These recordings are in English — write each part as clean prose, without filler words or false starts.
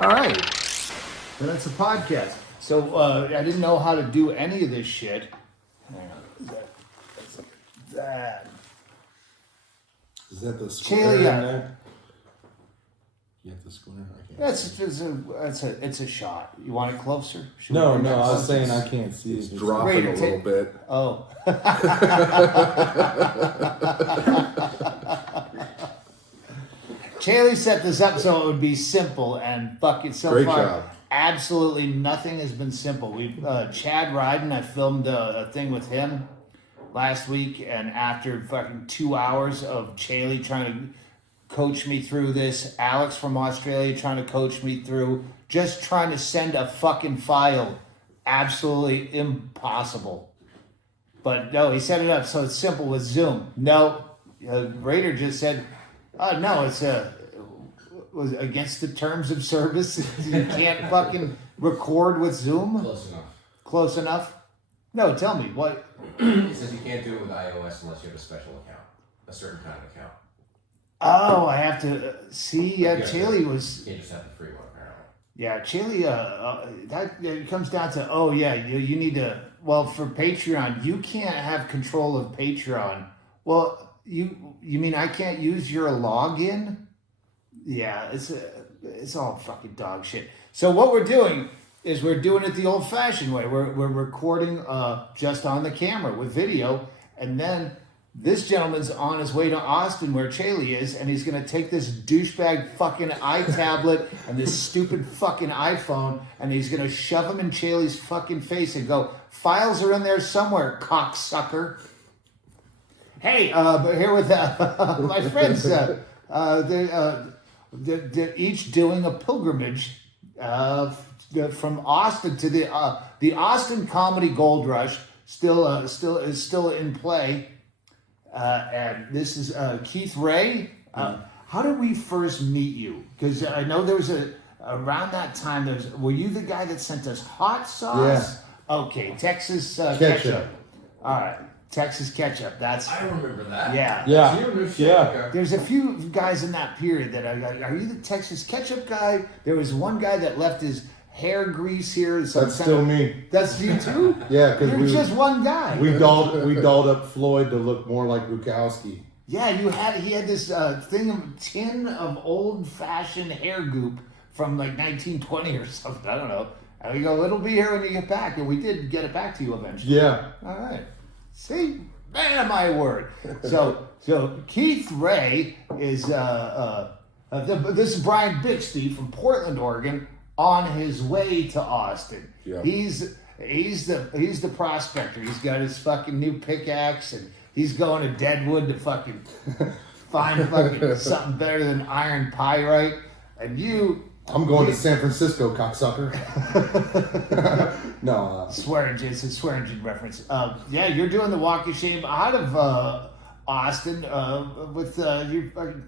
All right. So that's a podcast. So I didn't know how to do any of this shit. Hang on. That. Is that the square Chaille, in there? You have the square? I can't it's a shot. You want it closer? Should No, we bring I that was closer? saying I can't see It's it. dropping Great, a little bit. Oh. Chaille set this up so it would be simple, and fuck it, so Great far, job. absolutely nothing has been simple. We've Chad Ryden, I filmed a thing with him last week, and after fucking 2 hours of Chaille trying to coach me through this, Alex from Australia trying to coach me through, just trying to send a fucking file, absolutely impossible. But no, he set it up so it's simple with Zoom. No, Raider just said, "Oh no, it's was against the terms of service. You can't fucking record with Zoom." Close enough. Close enough? No, tell me what. It says you can't do it with iOS unless you have a special account, a certain kind of account. Oh, I have to see. Yeah, You Chaille was. can't just have the free one, apparently. Yeah, Chaille. That it comes down to. Oh yeah, you need to. Well, for Patreon, you can't have control of Patreon. Well, you mean I can't use your login? Yeah, it's all fucking dog shit. So what we're doing is we're doing it the old-fashioned way. We're recording just on the camera with video, and then this gentleman's on his way to Austin where Chaille is, and he's gonna take this douchebag fucking iTablet and this stupid fucking iPhone, and he's gonna shove them in Chaille's fucking face and go, "Files are in there somewhere, cocksucker." Hey, but here with my friends, they're each doing a pilgrimage from Austin to the Austin Comedy Gold Rush. Still in play, and this is Keith Ray. How did we first meet you? Because I know there was around that time. Were you the guy that sent us hot sauce? Yeah. Okay, Texas Ketchup. All right. Texas Ketchup. I remember that. Yeah. Yeah. There's a few guys in that period that are you the Texas Ketchup guy? There was one guy that left his hair grease here. So That's still me. That's you too? Yeah, because You're just one guy. We dolled up Floyd to look more like Bukowski. Yeah, he had this tin of old-fashioned hair goop from like 1920 or something. I don't know. And we go, it'll be here when you get back, and we did get it back to you eventually. Yeah. All right. See, man, my word. So Keith Ray is this is Bryan Bixby from Portland, Oregon, on his way to Austin. Yeah. He's the prospector. He's got his fucking new pickaxe, and he's going to Deadwood to fucking find fucking something better than iron pyrite. And I'm going to San Francisco, cocksucker. No. Swearingen, it's a Swearingen reference. Yeah, you're doing the walk of shame out of Austin with your fucking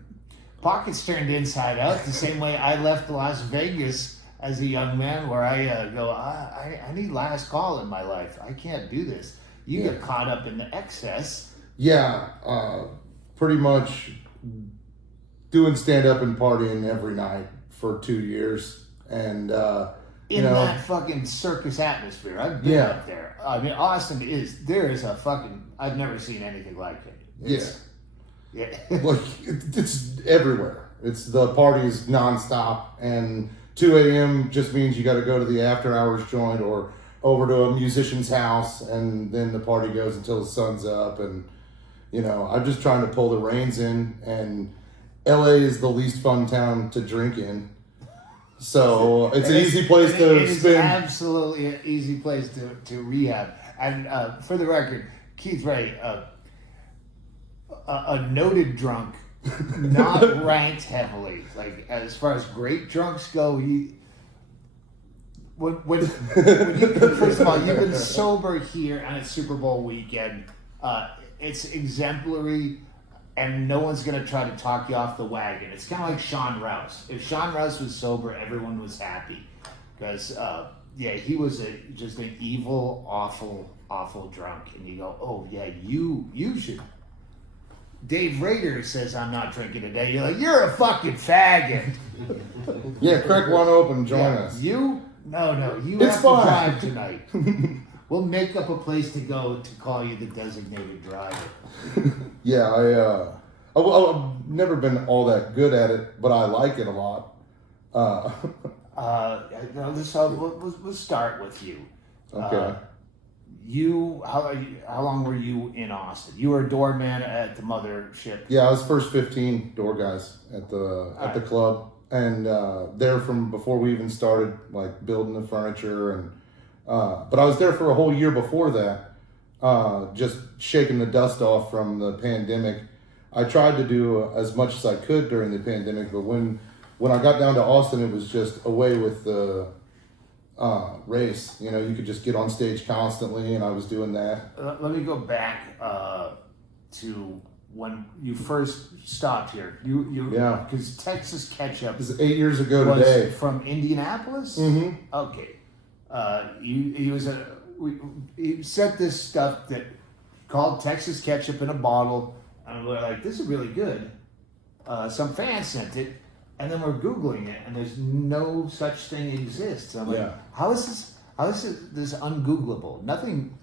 pockets turned inside out, the same way I left Las Vegas as a young man, where I I need last call in my life. I can't do this. You get caught up in the excess. Yeah, pretty much doing stand-up and partying every night for 2 years, and that fucking circus atmosphere. I've been up there. I mean, Austin there is a fucking, I've never seen anything like it. Yeah. Like it's everywhere. The party's nonstop, and 2 a.m. just means you got to go to the after-hours joint or over to a musician's house, and then the party goes until the sun's up. And I'm just trying to pull the reins in, and LA is the least fun town to drink in. So it's an easy place to spend. It is absolutely an easy place to rehab. And for the record, Keith Ray, a noted drunk, not ranked heavily. Like as far as great drunks go, when first of all, you've been sober here on a Super Bowl weekend. It's exemplary. And no one's going to try to talk you off the wagon. It's kind of like Sean Rouse. If Sean Rouse was sober, everyone was happy. Because, he was just an evil, awful, awful drunk. And you go, oh, yeah, you should Dave Rader says I'm not drinking today. You're like, you're a fucking faggot. Yeah, crack one open, join Yeah, us. you? No, you It's have fine. to drive tonight. We'll make up a place to go to call you the designated driver. Yeah, I've never been all that good at it, but I like it a lot. We'll start with you. Okay. How long were you in Austin? You were a doorman at the mothership. Yeah, I was first 15 door guys at the club, and there from before we even started like building the furniture, and but I was there for a whole year before that, just shaking the dust off from the pandemic. I tried to do as much as I could during the pandemic, but when I got down to Austin, it was just away with the race. You know, you could just get on stage constantly, and I was doing that. Let me go back to when you first stopped here. Yeah. Because Texas Ketchup It was 8 years ago was today. from Indianapolis. Mm-hmm. Okay. He sent this stuff that called Texas Ketchup in a bottle, and we're like, this is really good. Some fans sent it, and then we're Googling it, and there's no such thing exists. I'm like, Yeah. how is this ungoogleable? Nothing.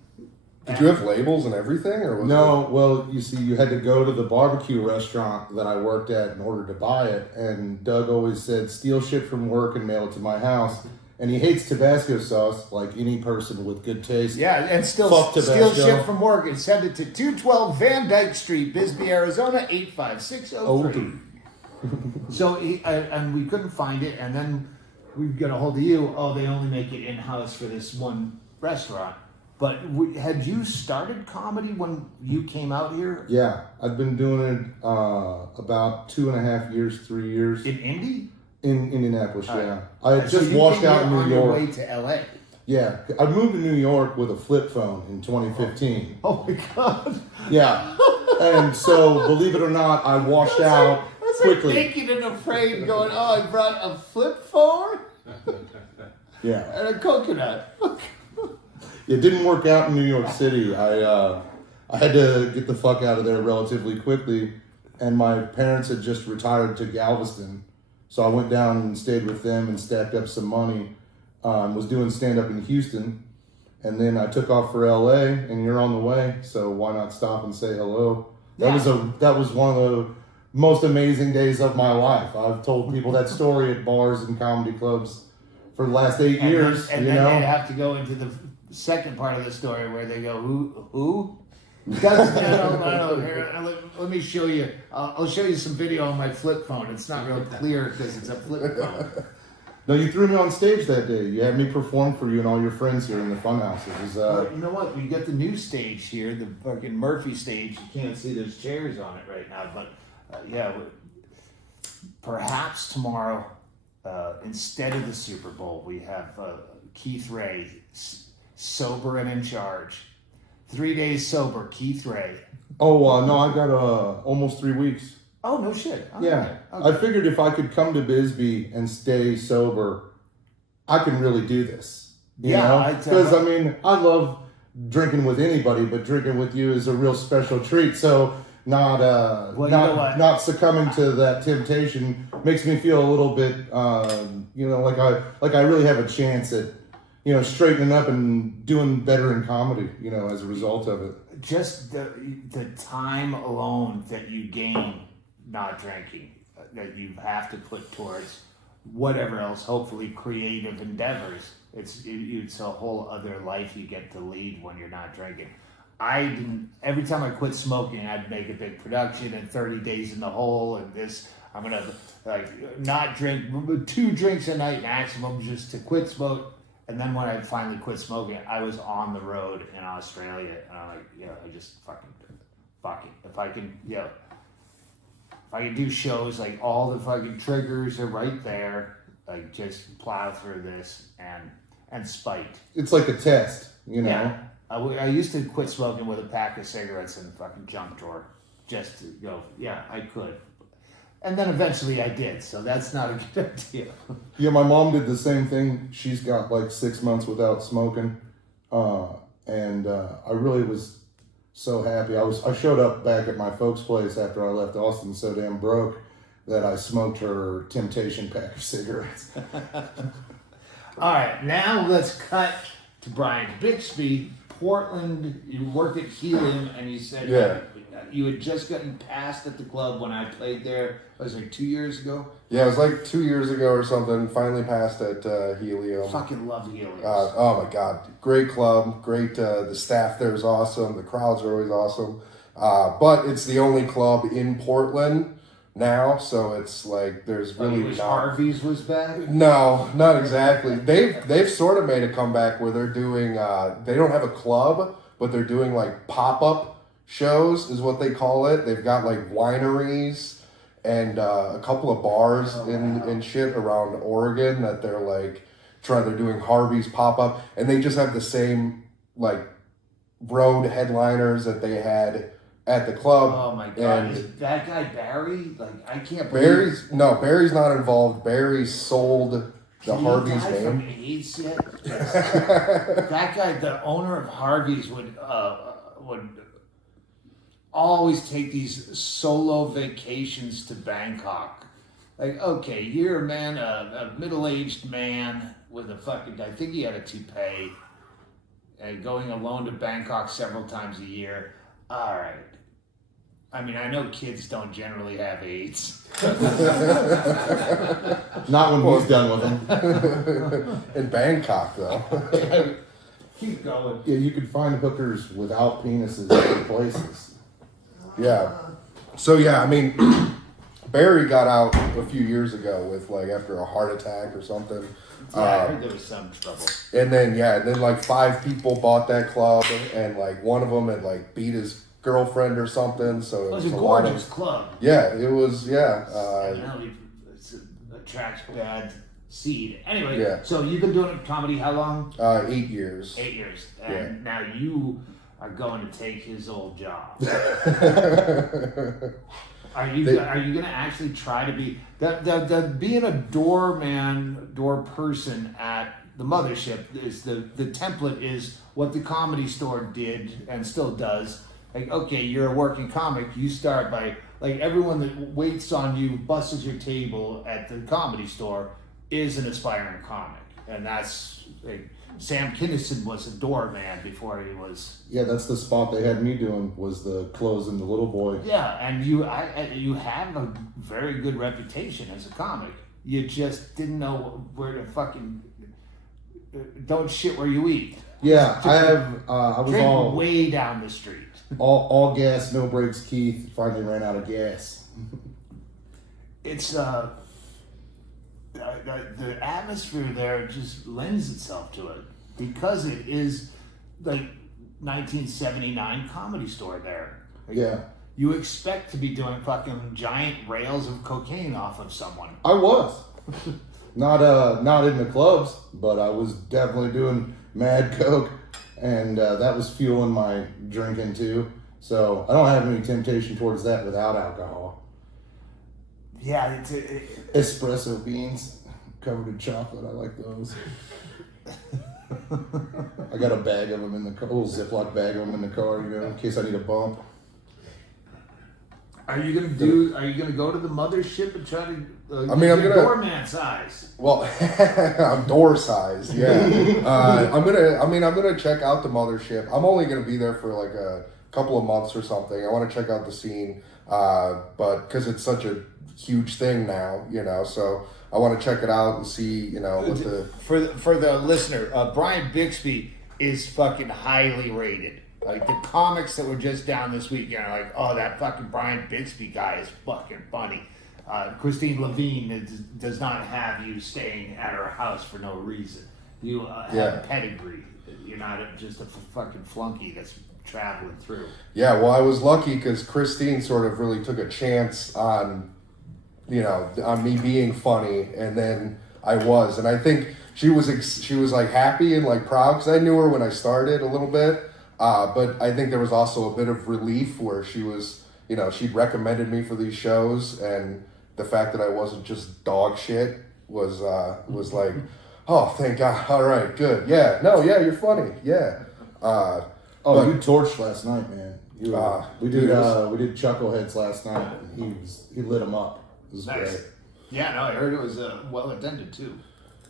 Did you have labels and everything, or was No, well, you see, you had to go to the barbecue restaurant that I worked at in order to buy it, and Doug always said, steal shit from work and mail it to my house. And he hates Tabasco sauce, like any person with good taste. Yeah, and still Fuck steal Tabasco. shit from work and send it to 212 Van Dyke Street, Bisbee, Arizona, 85603. So and we couldn't find it, and then we got a hold of you. Oh, they only make it in-house for this one restaurant. But had you started comedy when you came out here? Yeah, I've been doing it about 2.5 years, 3 years. In Indy? In Indianapolis, yeah. Right. I had So just you washed came out in here New on your York. way to LA. Yeah, I moved to New York with a flip phone in 2015. Oh my God. Yeah, and so believe it or not, I washed out That's quickly. like naked and afraid going, oh, I brought a flip phone Yeah, and a coconut. it didn't work out in New York City. I had to get the fuck out of there relatively quickly, and my parents had just retired to Galveston, so I went down and stayed with them and stacked up some money. Was doing stand up in Houston, and then I took off for LA, and you're on the way, so why not stop and say hello? That was one of the most amazing days of my life. I've told people that story at bars and comedy clubs for the last 8 years. And you then know, they have to go into the second part of the story where they go, who? Does let me show you. I'll show you some video on my flip phone. It's not real clear because it's a flip phone. No, you threw me on stage that day. You had me perform for you and all your friends here in the FunHouse. It was, Well, you know what? We got the new stage here, the fucking Murphy stage. You can't see there's chairs on it right now, but perhaps tomorrow, instead of the Super Bowl, we have Keith Ray, sober and in charge. 3 days sober, Keith Ray. oh, no, I got almost 3 weeks. Oh, no shit. Okay. Yeah, Okay. I figured if I could come to Bisbee and stay sober, I can really do this. You know? Because I mean, I love drinking with anybody, but drinking with you is a real special treat. So not Well, you know what? not succumbing to that temptation makes me feel a little bit, like I really have a chance at, straightening up and doing better in comedy, as a result of it. Just the time alone that you gain not drinking, that you have to put towards whatever else, hopefully creative endeavors. It's a whole other life you get to lead when you're not drinking. Every time I quit smoking, I'd make a big production and 30 days in the hole and this. I'm gonna not drink 2 drinks a night maximum just to quit smoke. And then when I finally quit smoking, I was on the road in Australia, and I'm like, I just fuck it. If I can do shows, like all the fucking triggers are right there, like just plow through this and spite. It's like a test, Yeah. I used to quit smoking with a pack of cigarettes in the fucking junk drawer just to go, yeah, I could. And then eventually I did, so that's not a good idea. Yeah, my mom did the same thing. She's got like 6 months without smoking. And I really was so happy. I showed up back at my folks' place after I left Austin so damn broke that I smoked her Temptation pack of cigarettes. All right, now let's cut to Bryan Bixby, Portland. You worked at Helium, and you said you had just gotten passed at the club when I played there. Was it like 2 years ago? Yeah, it was like 2 years ago or something. Finally passed at Helium. Fucking love Helium. Oh my God, great club, great. The staff there is awesome. The crowds are always awesome. But it's the only club in Portland now, so it's like there's really not. Harvey's was bad? No, not exactly. They've sort of made a comeback where they're doing. They don't have a club, but they're doing like pop-up shows, is what they call it. They've got like wineries and a couple of bars and shit around Oregon that they're like they're doing Harvey's pop-up, and they just have the same like road headliners that they had at the club. Oh my God! Is that guy Barry? Like, I can't believe Barry's not involved. Barry sold the Harvey's name. From AIDS yet? That guy, the owner of Harvey's, would always take these solo vacations to Bangkok. Like, okay, you're a man, a middle-aged man with a fucking, I think he had a toupee, and going alone to Bangkok several times a year. All right. I mean, I know kids don't generally have AIDS. Not when he's done with them. In Bangkok, though. Keep going. Yeah, you could find hookers without penises in places. Yeah. So, yeah, I mean, Barry got out a few years ago with, like, after a heart attack or something. Yeah, I heard there was some trouble. And then, like, 5 people bought that club, and, like, one of them had, like, beat his girlfriend or something. So it was a gorgeous club. Yeah, it was. Yeah, it attracts bad seed. Anyway, yeah. So you've been doing comedy how long? 8 years. 8 years, and now you are going to take his old job. Are you going to actually try to be the being a door person at the mothership? Is the template is what the Comedy Store did and still does. Like, okay, you're a working comic. You start by, like, everyone that waits on you, busts your table at the Comedy Store is an aspiring comic. And that's, like, Sam Kinison was a doorman before he was... Yeah, that's the spot they had me doing, was the closing the little boy. Yeah, and you have a very good reputation as a comic. You just didn't know where to fucking... Don't shit where you eat. Yeah, I was all... way down the street. All gas, no brakes, Keith. Finally ran out of gas. It's the atmosphere there just lends itself to it because it is like 1979 Comedy Store there. Like, yeah. You expect to be doing fucking giant rails of cocaine off of someone. I was. Not in the clubs, but I was definitely doing mad coke. And that was fueling my drinking too. So I don't have any temptation towards that without alcohol. Yeah, espresso beans covered in chocolate. I like those. I got a bag of them in the car, a little Ziploc bag of them in the car, you know, in case I need a bump. Are you gonna go to the mothership and try to? I'm gonna doorman size. Well, I'm door sized. Yeah. I'm gonna check out the mothership. I'm only gonna be there for like a couple of months or something. I want to check out the scene, but because it's such a huge thing now, you know, so I want to check it out and see, you know, what the for the listener, Bryan Bixby is fucking highly rated. Like, the comics that were just down this weekend are like, oh, that fucking Bryan Bixby guy is fucking funny. Christine Levine does not have you staying at her house for no reason. You have Pedigree. You're not just a fucking flunky that's traveling through. Yeah, well, I was lucky because Christine sort of really took a chance on, you know, on me being funny, and then I was. And I think she was like happy and like proud because I knew her when I started a little bit. But I think there was also a bit of relief where she was, you know, she'd recommended me for these shows, and the fact that I wasn't just dog shit was like, oh, thank God. All right, good. Yeah, no, yeah, you're funny. Yeah. You torched last night, man. We dude, did Chuckleheads last night. And he lit them up. It was Nice. great. Yeah, no, I heard it was well attended too.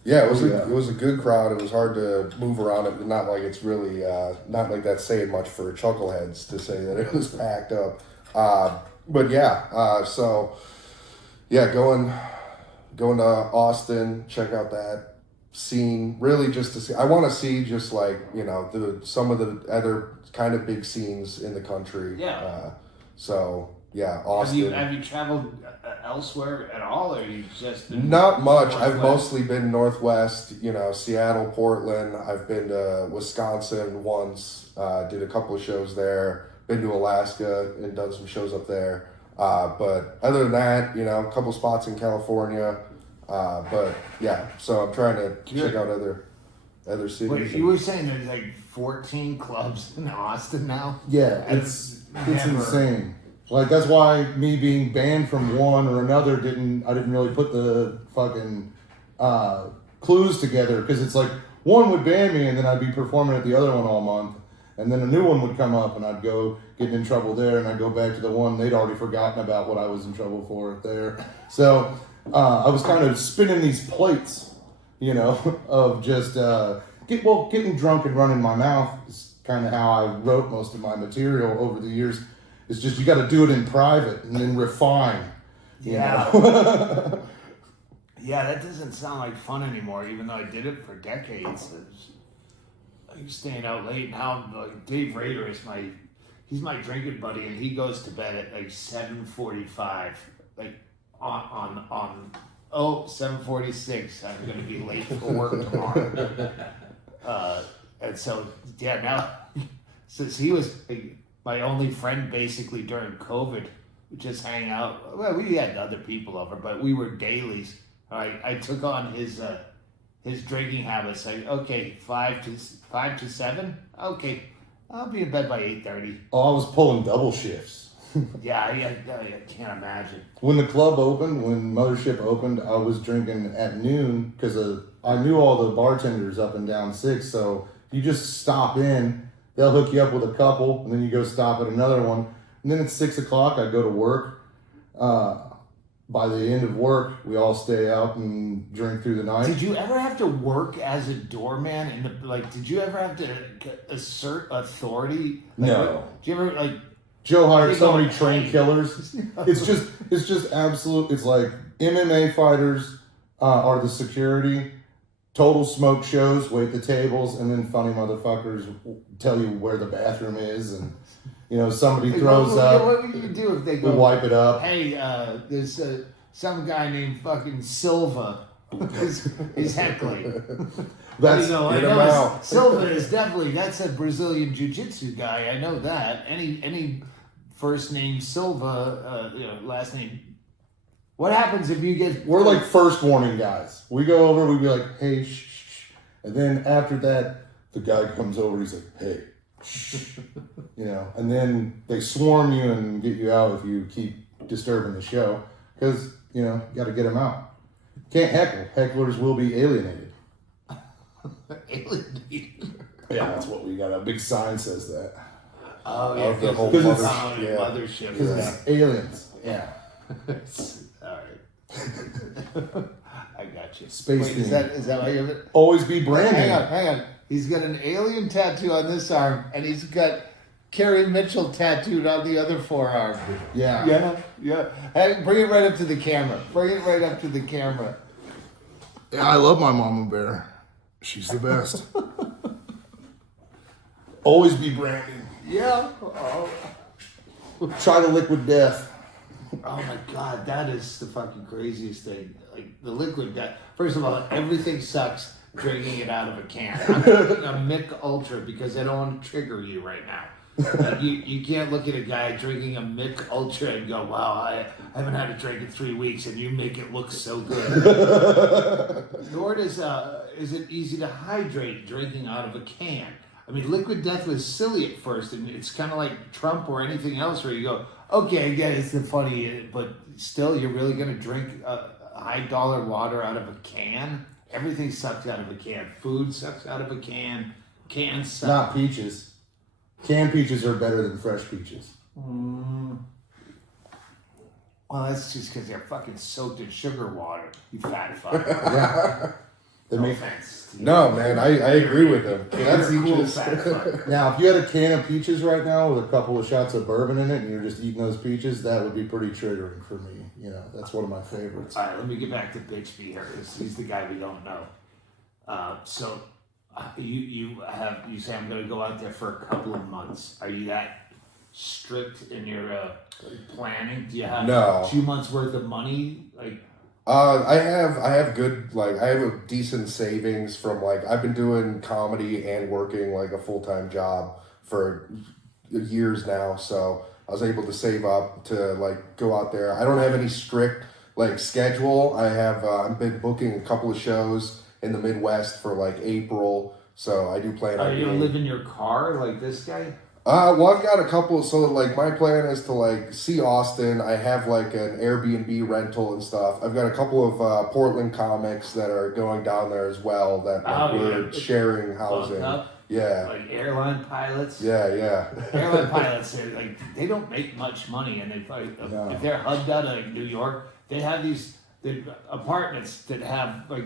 Yeah, it was a good crowd. It was hard to move around it. Not like it's really not like that's saying much for Chuckleheads to say that it was packed up. But yeah, so yeah, going to Austin, check out that scene. Really, just to see. I want to see just like some of the other kind of big scenes in the country. Yeah. So yeah, Austin. Have you traveled elsewhere at all, or you just been Not much. Northwest? I've mostly been Northwest, Seattle, Portland. I've been to Wisconsin once, did a couple of shows there. Been to Alaska and done some shows up there. But other than that, a couple spots in California. But yeah, so I'm trying to check out other cities. Wait, you were saying there's like 14 clubs in Austin now? Yeah, it's never- insane. Like that's why me being banned from one or another I didn't really put the fucking clues together, because it's like one would ban me and then I'd be performing at the other one all month, and then a new one would come up and I'd go getting in trouble there, and I'd go back to the one they'd already forgotten about what I was in trouble for there. So I was kind of spinning these plates, of just getting drunk and running my mouth is kind of how I wrote most of my material over the years. It's just you got to do it in private and then refine. Yeah. Yeah, that doesn't sound like fun anymore, even though I did it for decades. I was staying out late. Now, like, Dave Rader is he's my drinking buddy, and he goes to bed at like 7:45, like on 7:46. I'm going to be late for work tomorrow. And so, yeah, now, since he was my only friend basically during COVID, we just hang out. Well, we had other people over, but we were dailies. I took on his drinking habits. Like, okay, 5 to 7. Okay, I'll be in bed by 8:30. Oh, I was pulling double shifts. Yeah, I can't imagine. When the club opened, when Mothership opened, I was drinking at noon because I knew all the bartenders up and down 6. So you just stop in, they'll hook you up with a couple, and then you go stop at another one. And then at 6 o'clock, I go to work. By the end of work, we all stay out and drink through the night. Did you ever have to work as a doorman? Did you ever have to assert authority? No. Did you ever Joe hired They so go, many trained "Hey." killers. It's just absolute. It's like MMA fighters are the security. Total smoke shows, wait the tables, and then funny motherfuckers tell you where the bathroom is, and somebody throws up. What would you do if they We go, wipe it up. hey, there's some guy named fucking Silva. He's heckling. That's get him out. Silva is that's a Brazilian jiu-jitsu guy. I know that. Any first name Silva, last name. What happens if you get? we're like first warning guys. We go over, we be like, hey, shh, shh. And then after that, the guy comes over, he's like, hey, shh. And then they swarm you and get you out if you keep disturbing the show, because you got to get them out. Can't heckle. Hecklers will be alienated. Alienated. Yeah, that's what we got. A big sign says that. Oh Of yeah, the whole Because mothership, yeah. mothership. Because Yeah. it's aliens. Yeah. All right. I got you. Space Wait, is theme. that why you have it? Always be branding. Hang on. He's got an alien tattoo on this arm, and he's got Carrie Mitchell tattooed on the other forearm. Yeah. Yeah. Hey, bring it right up to the camera. Yeah, I love my mama bear. She's the best. Always be branding. Yeah. Oh. Try the liquid death. Oh my God, that is the fucking craziest thing. Like the liquid death. First of all, everything sucks drinking it out of a can. I'm drinking a Mick Ultra because I don't want to trigger you right now. Like you can't look at a guy drinking a Mick Ultra and go, wow, I haven't had a drink in 3 weeks and you make it look so good. Nor is it easy to hydrate drinking out of a can. I mean, liquid death was silly at first, and it's kind of like Trump or anything else where you go, okay, yeah, it's the funny, but still, you're really going to drink high dollar water out of a can? Everything sucks out of a can. Food sucks out of a can. Cans suck. Not peaches. Canned peaches are better than fresh peaches. Well, that's just because they're fucking soaked in sugar water. You fat fuck. Yeah. No offense. No, man, I agree with him. That's You're a cool peaches. fat fuck. Now, if you had a can of peaches right now with a couple of shots of bourbon in it and you're just eating those peaches, that would be pretty triggering for me. You know, that's one of my favorites. All right, let me get back to Bixby here because he's the guy we don't know. So you say I'm going to go out there for a couple of months. Are you that strict in your planning? Do you have 2 months worth of money? Like, I have good, like, I have a decent savings from, like, I've been doing comedy and working like a full-time job for years now, so I was able to save up to like go out there. I don't have any strict like schedule. I have I've been booking a couple of shows in the Midwest for like April, so I do plan on. Are you gonna live in your car like this guy? Well, I've got a couple. So like my plan is to like see Austin. I have like an Airbnb rental and stuff. I've got a couple of Portland comics that are going down there as well. That we're sharing housing. Yeah. Like airline pilots. Yeah. Airline pilots, they don't make much money, and if they're hubbed out of New York, they have these apartments that have like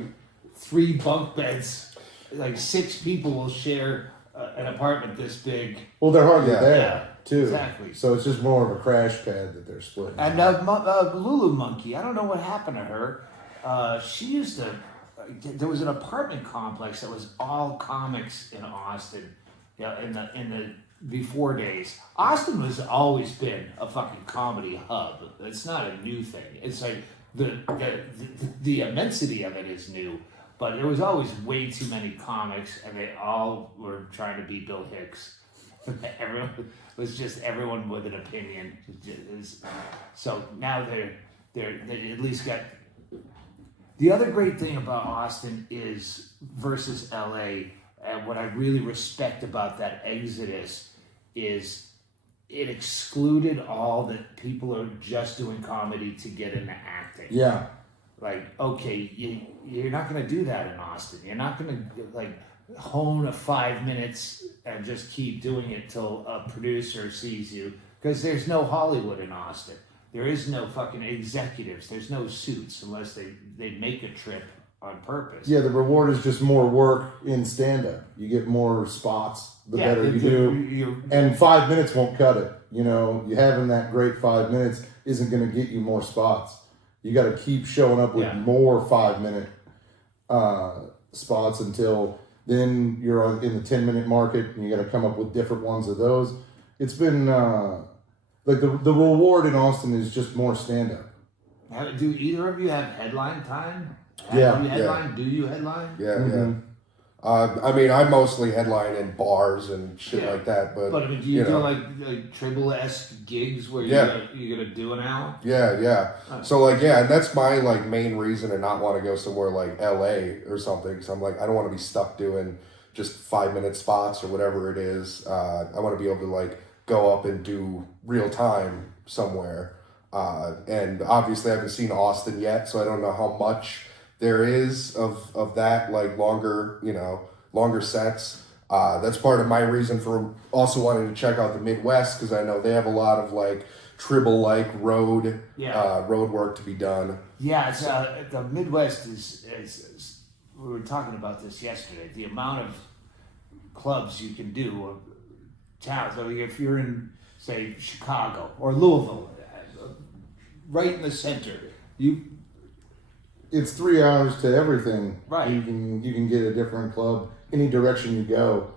3 bunk beds. Like 6 people will share an apartment this big. Well, they're hardly there, yeah, too. Exactly. So it's just more of a crash pad that they're splitting. And Lulu Monkey, I don't know what happened to her. She used to. There was an apartment complex that was all comics in Austin. Yeah, in the before days. Austin has always been a fucking comedy hub. It's not a new thing. It's like the immensity of it is new. But there was always way too many comics, and they all were trying to be Bill Hicks. Everyone was just everyone with an opinion. So now they at least got. The other great thing about Austin is versus LA, and what I really respect about that exodus is it excluded all that people are just doing comedy to get into acting. Yeah. Like, okay, you're not going to do that in Austin. You're not going to like hone a 5 minutes and just keep doing it till a producer sees you, because there's no Hollywood in Austin. There is no fucking executives. There's no suits unless they make a trip on purpose. Yeah, the reward is just more work in stand-up. You get more spots the better you do. And 5 minutes won't cut it. You know, you having that great 5 minutes isn't going to get you more spots. You got to keep showing up with more 5 minute spots until then you're in the 10-minute market, and you got to come up with different ones of those. It's been like the reward in Austin is just more stand up. Do either of you have headline time? Do you headline? Yeah. I mean, I mostly headline in bars and shit like that, but I mean, do you do like Tribble-esque gigs where you're gonna do an hour? Yeah. So like, and that's my like main reason to not want to go somewhere like LA or something. Because I'm like, I don't want to be stuck doing just 5 minute spots or whatever it is. I want to be able to like go up and do real time somewhere. And obviously I haven't seen Austin yet, so I don't know how much there is of that, like longer sets. That's part of my reason for also wanting to check out the Midwest, because I know they have a lot of like Tribble-like road work to be done. Yeah, it's, the Midwest is we were talking about this yesterday. The amount of clubs you can do, or towns. So if you're in, say, Chicago or Louisville, right in the center, it's 3 hours to everything. Right. You can get a different club any direction you go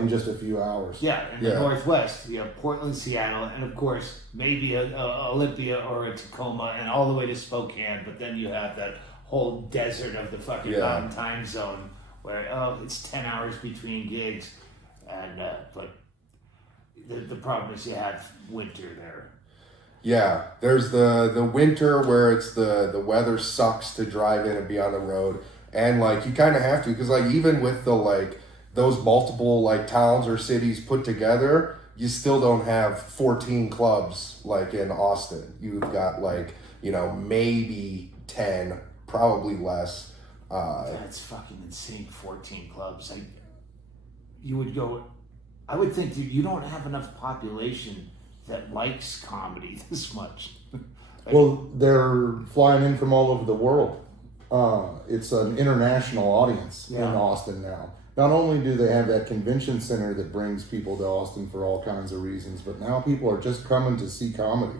in just a few hours. Yeah, in the Northwest, you have Portland, Seattle, and of course maybe a Olympia or a Tacoma, and all the way to Spokane. But then you have that whole desert of the fucking mountain time zone where it's 10 hours between gigs, and but the problem is you have winter there. Yeah, there's the winter where it's the weather sucks to drive in and be on the road, and like you kind of have to, because like even with the like those multiple like towns or cities put together, you still don't have 14 clubs like in Austin. You've got like maybe 10, probably less. That's fucking insane. 14 clubs. You would go. I would think that you don't have enough population that likes comedy this much. Well, they're flying in from all over the world. It's an international audience in Austin now. Not only do they have that convention center that brings people to Austin for all kinds of reasons, but now people are just coming to see comedy.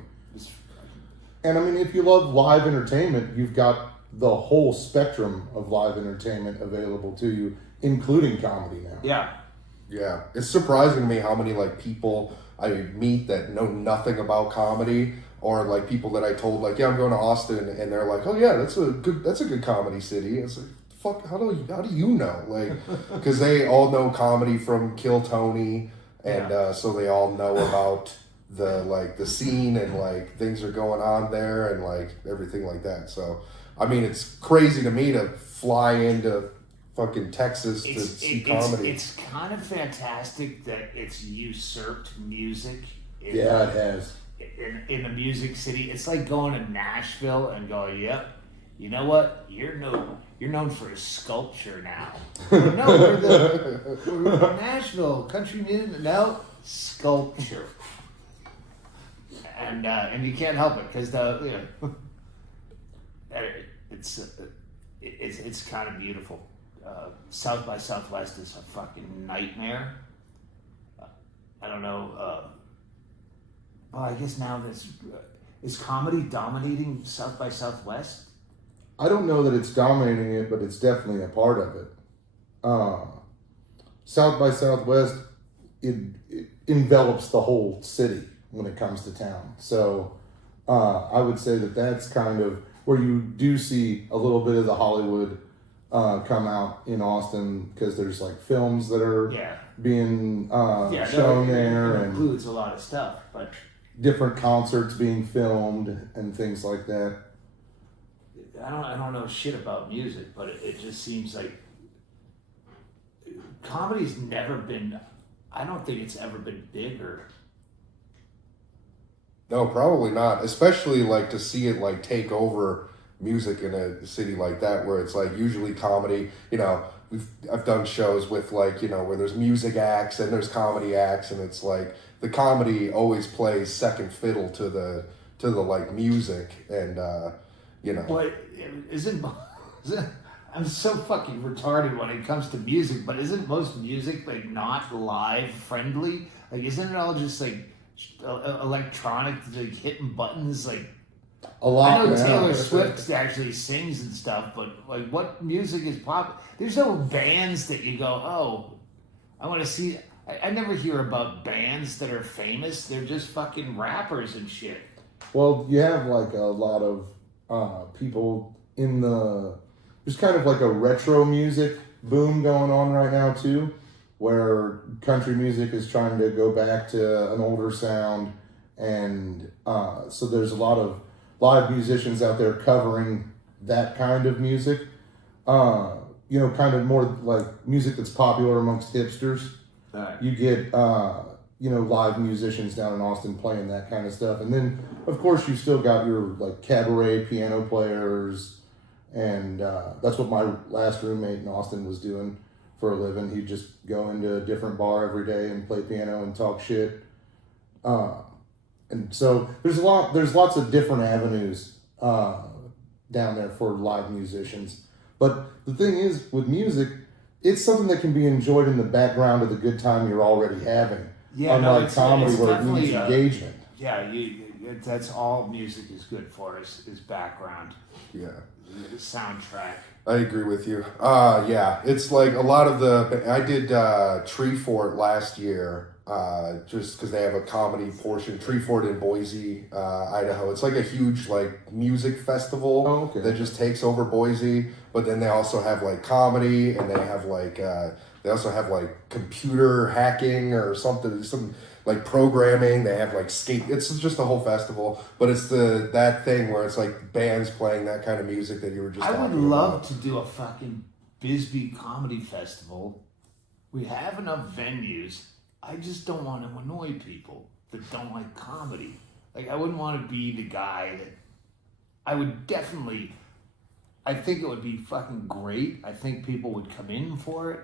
And I mean, if you love live entertainment, you've got the whole spectrum of live entertainment available to you, including comedy now. Yeah. Yeah, it's surprising to me how many like people I meet that know nothing about comedy, or like people that I told like, yeah, I'm going to Austin, and they're like, oh yeah, that's a good comedy city. It's like, fuck, how do you know? Like, because they all know comedy from Kill Tony, and so they all know about the scene and like things are going on there and like everything like that. So I mean, it's crazy to me to fly into fucking Texas to see comedy. It's kind of fantastic that it's usurped music. It has. In a music city, it's like going to Nashville and going, yep, you know what? You're known for a sculpture now. No, we're Nashville country music. No, sculpture. And you can't help it because it's kind of beautiful. South by Southwest is a fucking nightmare. I don't know. Well, I guess now is comedy dominating South by Southwest? I don't know that it's dominating it, but it's definitely a part of it. South by Southwest, it envelops the whole city when it comes to town. So I would say that that's kind of where you do see a little bit of the Hollywood come out in Austin, because there's like films that are being shown there, it and includes a lot of stuff, but different concerts being filmed and things like that. I don't know shit about music, but it just seems like comedy's never been. I don't think it's ever been bigger. No, probably not. Especially like to see it like take over music in a city like that, where it's like usually comedy. You know, I've done shows with like, you know, where there's music acts and there's comedy acts, and it's like the comedy always plays second fiddle to the like music, and you know. But isn't I'm so fucking retarded when it comes to music, but isn't most music like not live friendly? Like, isn't it all just like electronic, like hitting buttons? Like, A lot. I know now. Taylor Swift actually sings and stuff, but like, what music is pop? There's no bands that you go, oh, I want to see. I never hear about bands that are famous. They're just fucking rappers and shit. Well, you have like a lot of people in there's kind of like a retro music boom going on right now too, where country music is trying to go back to an older sound, and so there's a lot of live musicians out there covering that kind of music. You know, kind of more like music that's popular amongst hipsters. Right. You get you know, live musicians down in Austin playing that kind of stuff. And then, of course, you still got your, like, cabaret piano players. And that's what my last roommate in Austin was doing for a living. He'd just go into a different bar every day and play piano and talk shit. And so there's lots of different avenues down there for live musicians. But the thing is, with music, it's something that can be enjoyed in the background of the good time you're already having. Yeah, unlike comedy, it's where it needs engagement. Yeah, that's all music is good for is background. Yeah. Soundtrack. I agree with you. Yeah, it's like a lot of I did Tree Fort last year, just because they have a comedy portion. Tree Fort in Boise, Idaho. It's like a huge like music festival that just takes over Boise. But then they also have like comedy, and they have like they also have like computer hacking or something, some like programming. They have like skate. It's just a whole festival, but it's that thing where it's like bands playing that kind of music that you were just. I would love to do a fucking Bisbee comedy festival. We have enough venues. I just don't want to annoy people that don't like comedy. Like, I wouldn't want to be the guy that. I would definitely. I think it would be fucking great. I think people would come in for it.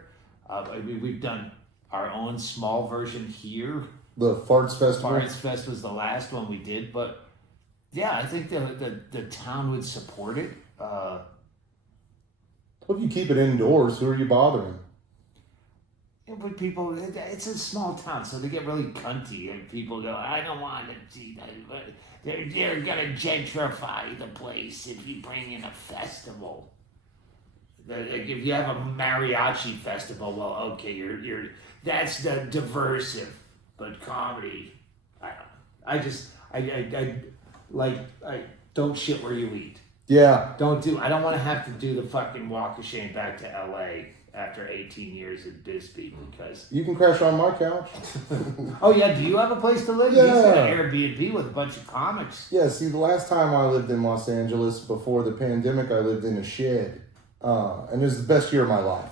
I mean, we've done our own small version here. The Farts Festival. Farts Fest was the last one we did, but yeah, I think the town would support it. If you keep it indoors, who are you bothering? But people, it's a small town, so they get really cunty, and people go, I don't want to see that. But they're gonna gentrify the place if you bring in a festival. Like if you have a mariachi festival, well, okay, you're that's the diversive, but comedy, I don't shit where you eat. Yeah. I don't want to have to do the fucking walk of shame back to LA after 18 years in Bisbee because... You can crash on my couch. Oh yeah, do you have a place to live? Yeah. He's got an Airbnb with a bunch of comics. Yeah, see, the last time I lived in Los Angeles before the pandemic, I lived in a shed. And it was the best year of my life.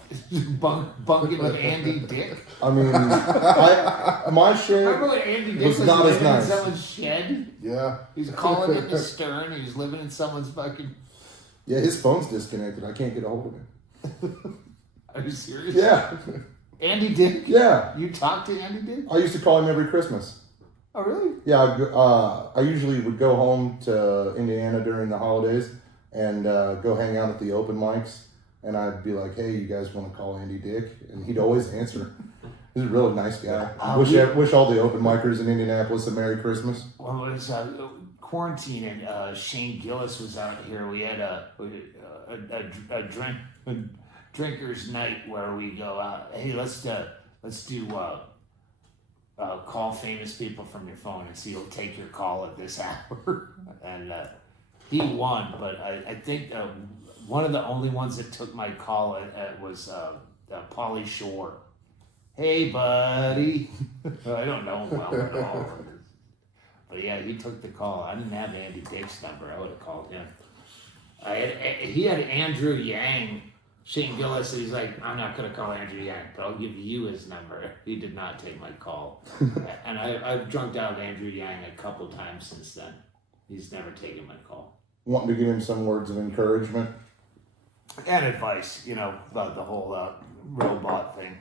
Bunking with Andy Dick? I mean, my shed Remember when Andy Dick was was not as living in nice. someone's shed? Yeah. He was calling in the stern. He was living in someone's fucking... Yeah, his phone's disconnected. I can't get a hold of him. Are you serious? Yeah. Andy Dick? Yeah. You talked to Andy Dick? I used to call him every Christmas. Oh, really? Yeah, I usually would go home to Indiana during the holidays and go hang out at the open mics. And I'd be like, hey, you guys want to call Andy Dick? And he'd always answer. He's a really nice guy. Wish all the open micers in Indianapolis a Merry Christmas. Well, it was quarantine and Shane Gillis was out here. We had a drinker's night where we go out. Hey, let's do call famous people from your phone and see who'll take your call at this hour. And he won, but I think one of the only ones that took my call was Pauly Shore. Hey, buddy. I don't know him well at all. But yeah, he took the call. I didn't have Andy Dick's number. I would have called him. He had Andrew Yang. Shane Gillis, he's like, I'm not going to call Andrew Yang, but I'll give you his number. He did not take my call. And I've drunked out Andrew Yang a couple times since then. He's never taken my call. Wanting to give him some words of encouragement. And advice, about the whole robot thing.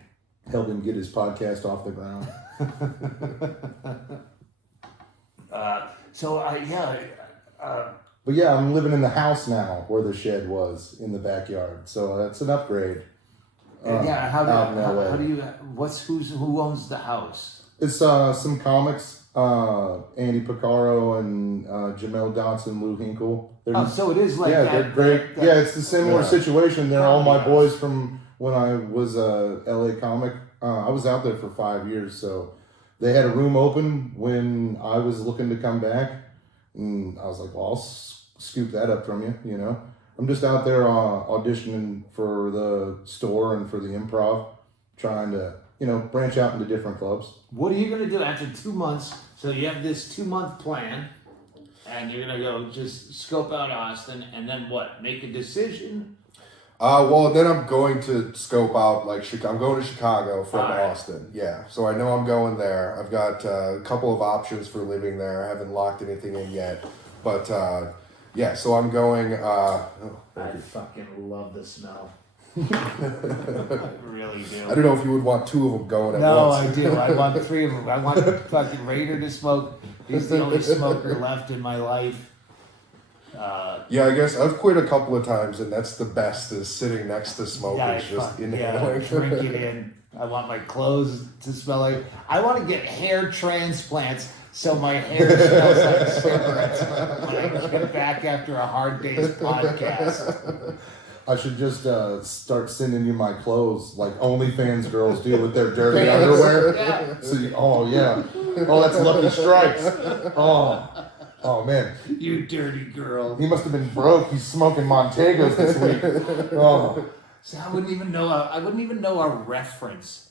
Help him get his podcast off the ground. But yeah, I'm living in the house now where the shed was in the backyard. So that's an upgrade. Who owns the house? It's some comics, Andy Picaro and Jamel Dotson, Lou Hinkle. So it is like that. They're great. It's the similar situation. They're all my boys from when I was a LA comic. I was out there for 5 years, so they had a room open when I was looking to come back, and I was like, well, I'll scoop that up from you, I'm just out there auditioning for the store and for the improv, trying to, branch out into different clubs. What are you going to do after 2 months? So you have this 2-month plan, and you're going to go just scope out Austin, and then what? Make a decision? Well, then I'm going to scope out, I'm going to Chicago from Austin. Yeah, so I know I'm going there. I've got a couple of options for living there. I haven't locked anything in yet. But, so I'm going... I fucking love the smell. I really do. I don't know if you would want 2 of them going at once. No, I do. I want 3 of them. I want fucking Raider to smoke. He's the only smoker left in my life. I guess I've quit a couple of times, and that's the best, is sitting next to smokers, just inhaling. Drink it in. I want my clothes to smell like... I want to get hair transplants so my hair smells like cigarettes when I get back after a hard day's podcast. I should just start sending you my clothes like OnlyFans girls do with their dirty underwear. Yeah. Oh, that's Lucky Strikes. Oh man. You dirty girl. He must have been broke. He's smoking Montegos this week. Oh. So I wouldn't even know a reference.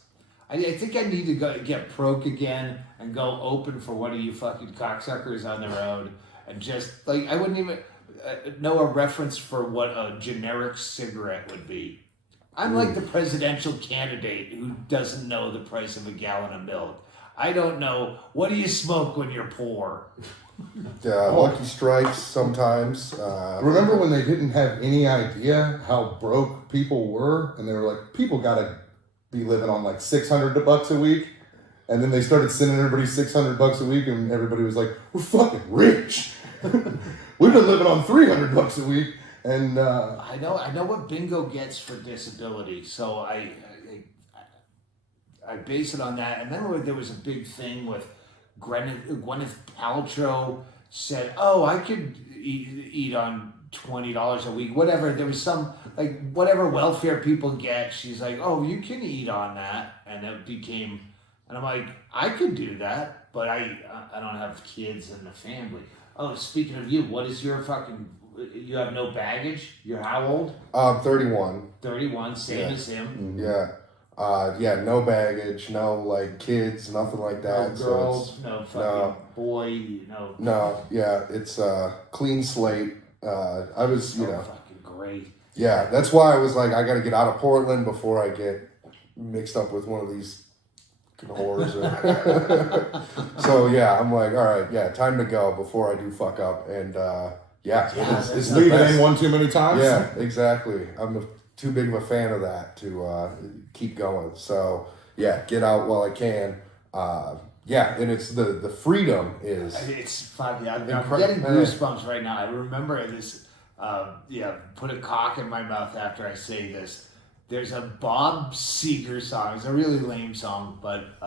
I think I need to go get broke again and go open for one of you fucking cocksuckers on the road and just I wouldn't even know a reference for what a generic cigarette would be. I'm like the presidential candidate who doesn't know the price of a gallon of milk. I don't know. What do you smoke when you're poor? Lucky Strikes sometimes. Remember when they didn't have any idea how broke people were, and they were like, people gotta be living on like $600 a week. And then they started sending everybody $600 a week, and everybody was like, "We're fucking rich. We've been living on $300 a week." And I know what bingo gets for disability, so I base it on that. And then there was a big thing with Gwyneth Paltrow said, "Oh, I could eat on $20 a week, whatever." There was some like whatever welfare people get. She's like, "Oh, you can eat on that," and it became. And I'm like, I could do that, but I don't have kids and a family. Oh, speaking of you, what is your fucking? You have no baggage. You're how old? 31. 31, same as him. Yeah, no baggage, no like kids, nothing like that. No girls, no fucking boy, no. No, yeah, it's clean slate. I was, fucking great. Yeah, that's why I was like, I got to get out of Portland before I get mixed up with one of these whores. So yeah, I'm like, all right, yeah, time to go before I do fuck up. And it's leaving in one too many times. Yeah, exactly. I'm too big of a fan of that to keep going. So yeah, get out while I can. And it's the freedom is. It's fucking. I'm getting goosebumps right now. I remember this. Put a cock in my mouth after I say this. There's a Bob Seger song. It's a really lame song, but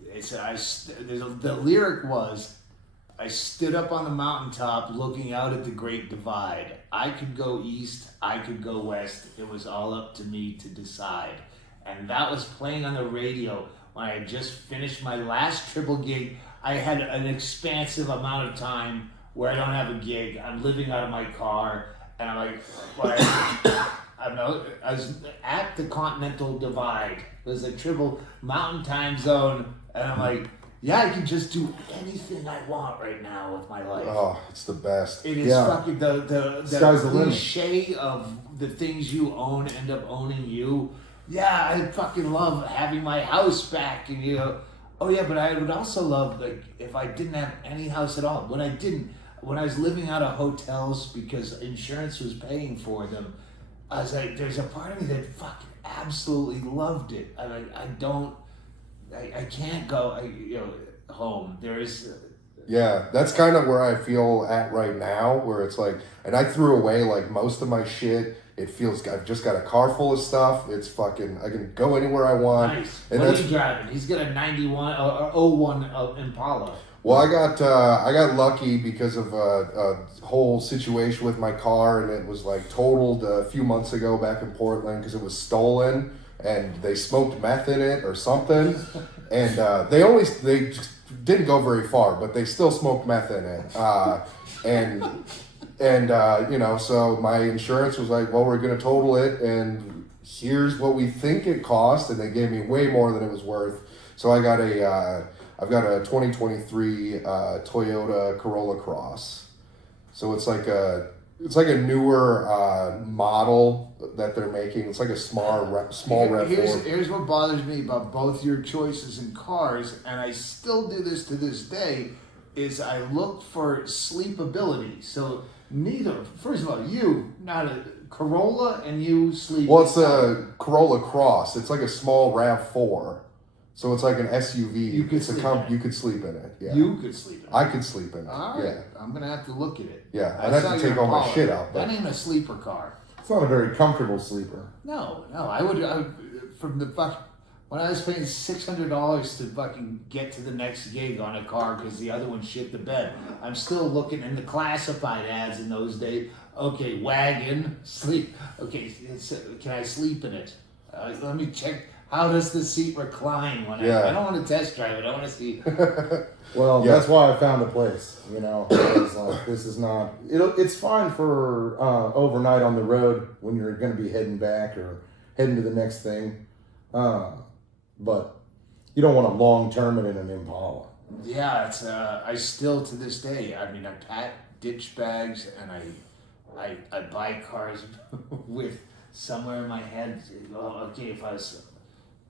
the lyric was, "I stood up on the mountaintop looking out at the Great Divide. I could go east, I could go west. It was all up to me to decide." And that was playing on the radio when I had just finished my last triple gig. I had an expansive amount of time where I don't have a gig. I'm living out of my car, and I'm like, I was at the Continental Divide. It was a triple mountain time zone, and I'm like, yeah, I can just do anything I want right now with my life. Oh, it's the best. It is fucking the cliche of the things you own end up owning you. Yeah, I fucking love having my house back, and oh yeah, but I would also love like if I didn't have any house at all. When I was living out of hotels because insurance was paying for them, I was like, there's a part of me that fucking absolutely loved it. I can't go, home. There is. Yeah, that's kind of where I feel at right now, where it's like, and I threw away like most of my shit. It feels I've just got a car full of stuff. It's fucking, I can go anywhere I want. Nice. And what are you driving? He's got a 91 or 01 Impala. Well, I got lucky because of a whole situation with my car, and it was like totaled a few months ago back in Portland because it was stolen and they smoked meth in it or something, and they just didn't go very far, but they still smoked meth in it, so my insurance was like, well, we're gonna total it, and here's what we think it cost, and they gave me way more than it was worth. So I've got a 2023 Toyota Corolla Cross. So it's like a newer model that they're making. It's like a small RAV4. Here's what bothers me about both your choices in cars, and I still do this to this day, is I look for sleepability. So first of all, you, not a Corolla, and you sleep. Well, it's a Corolla Cross. It's like a small RAV4. So it's like an SUV. You could sleep in it. Yeah. You could sleep in it. I could sleep in it. All right. Yeah. I'm gonna have to look at it. Yeah. I'd have to take all my shit out. But that ain't a sleeper car. It's not a very comfortable sleeper. No. I would from the when I was paying $600 to fucking get to the next gig on a car because the other one shit the bed. I'm still looking in the classified ads in those days. Okay, wagon, sleep. Okay, can I sleep in it? Let me check. How does the seat recline when I don't want to test drive it? I want to see. Well, that's why I found a place. This is not. It's fine for overnight on the road when you're going to be heading back or heading to the next thing, but you don't want to long term it in an Impala. Yeah, it's. I still to this day. I mean, I pack ditch bags and I buy cars with somewhere in my head. Okay, if I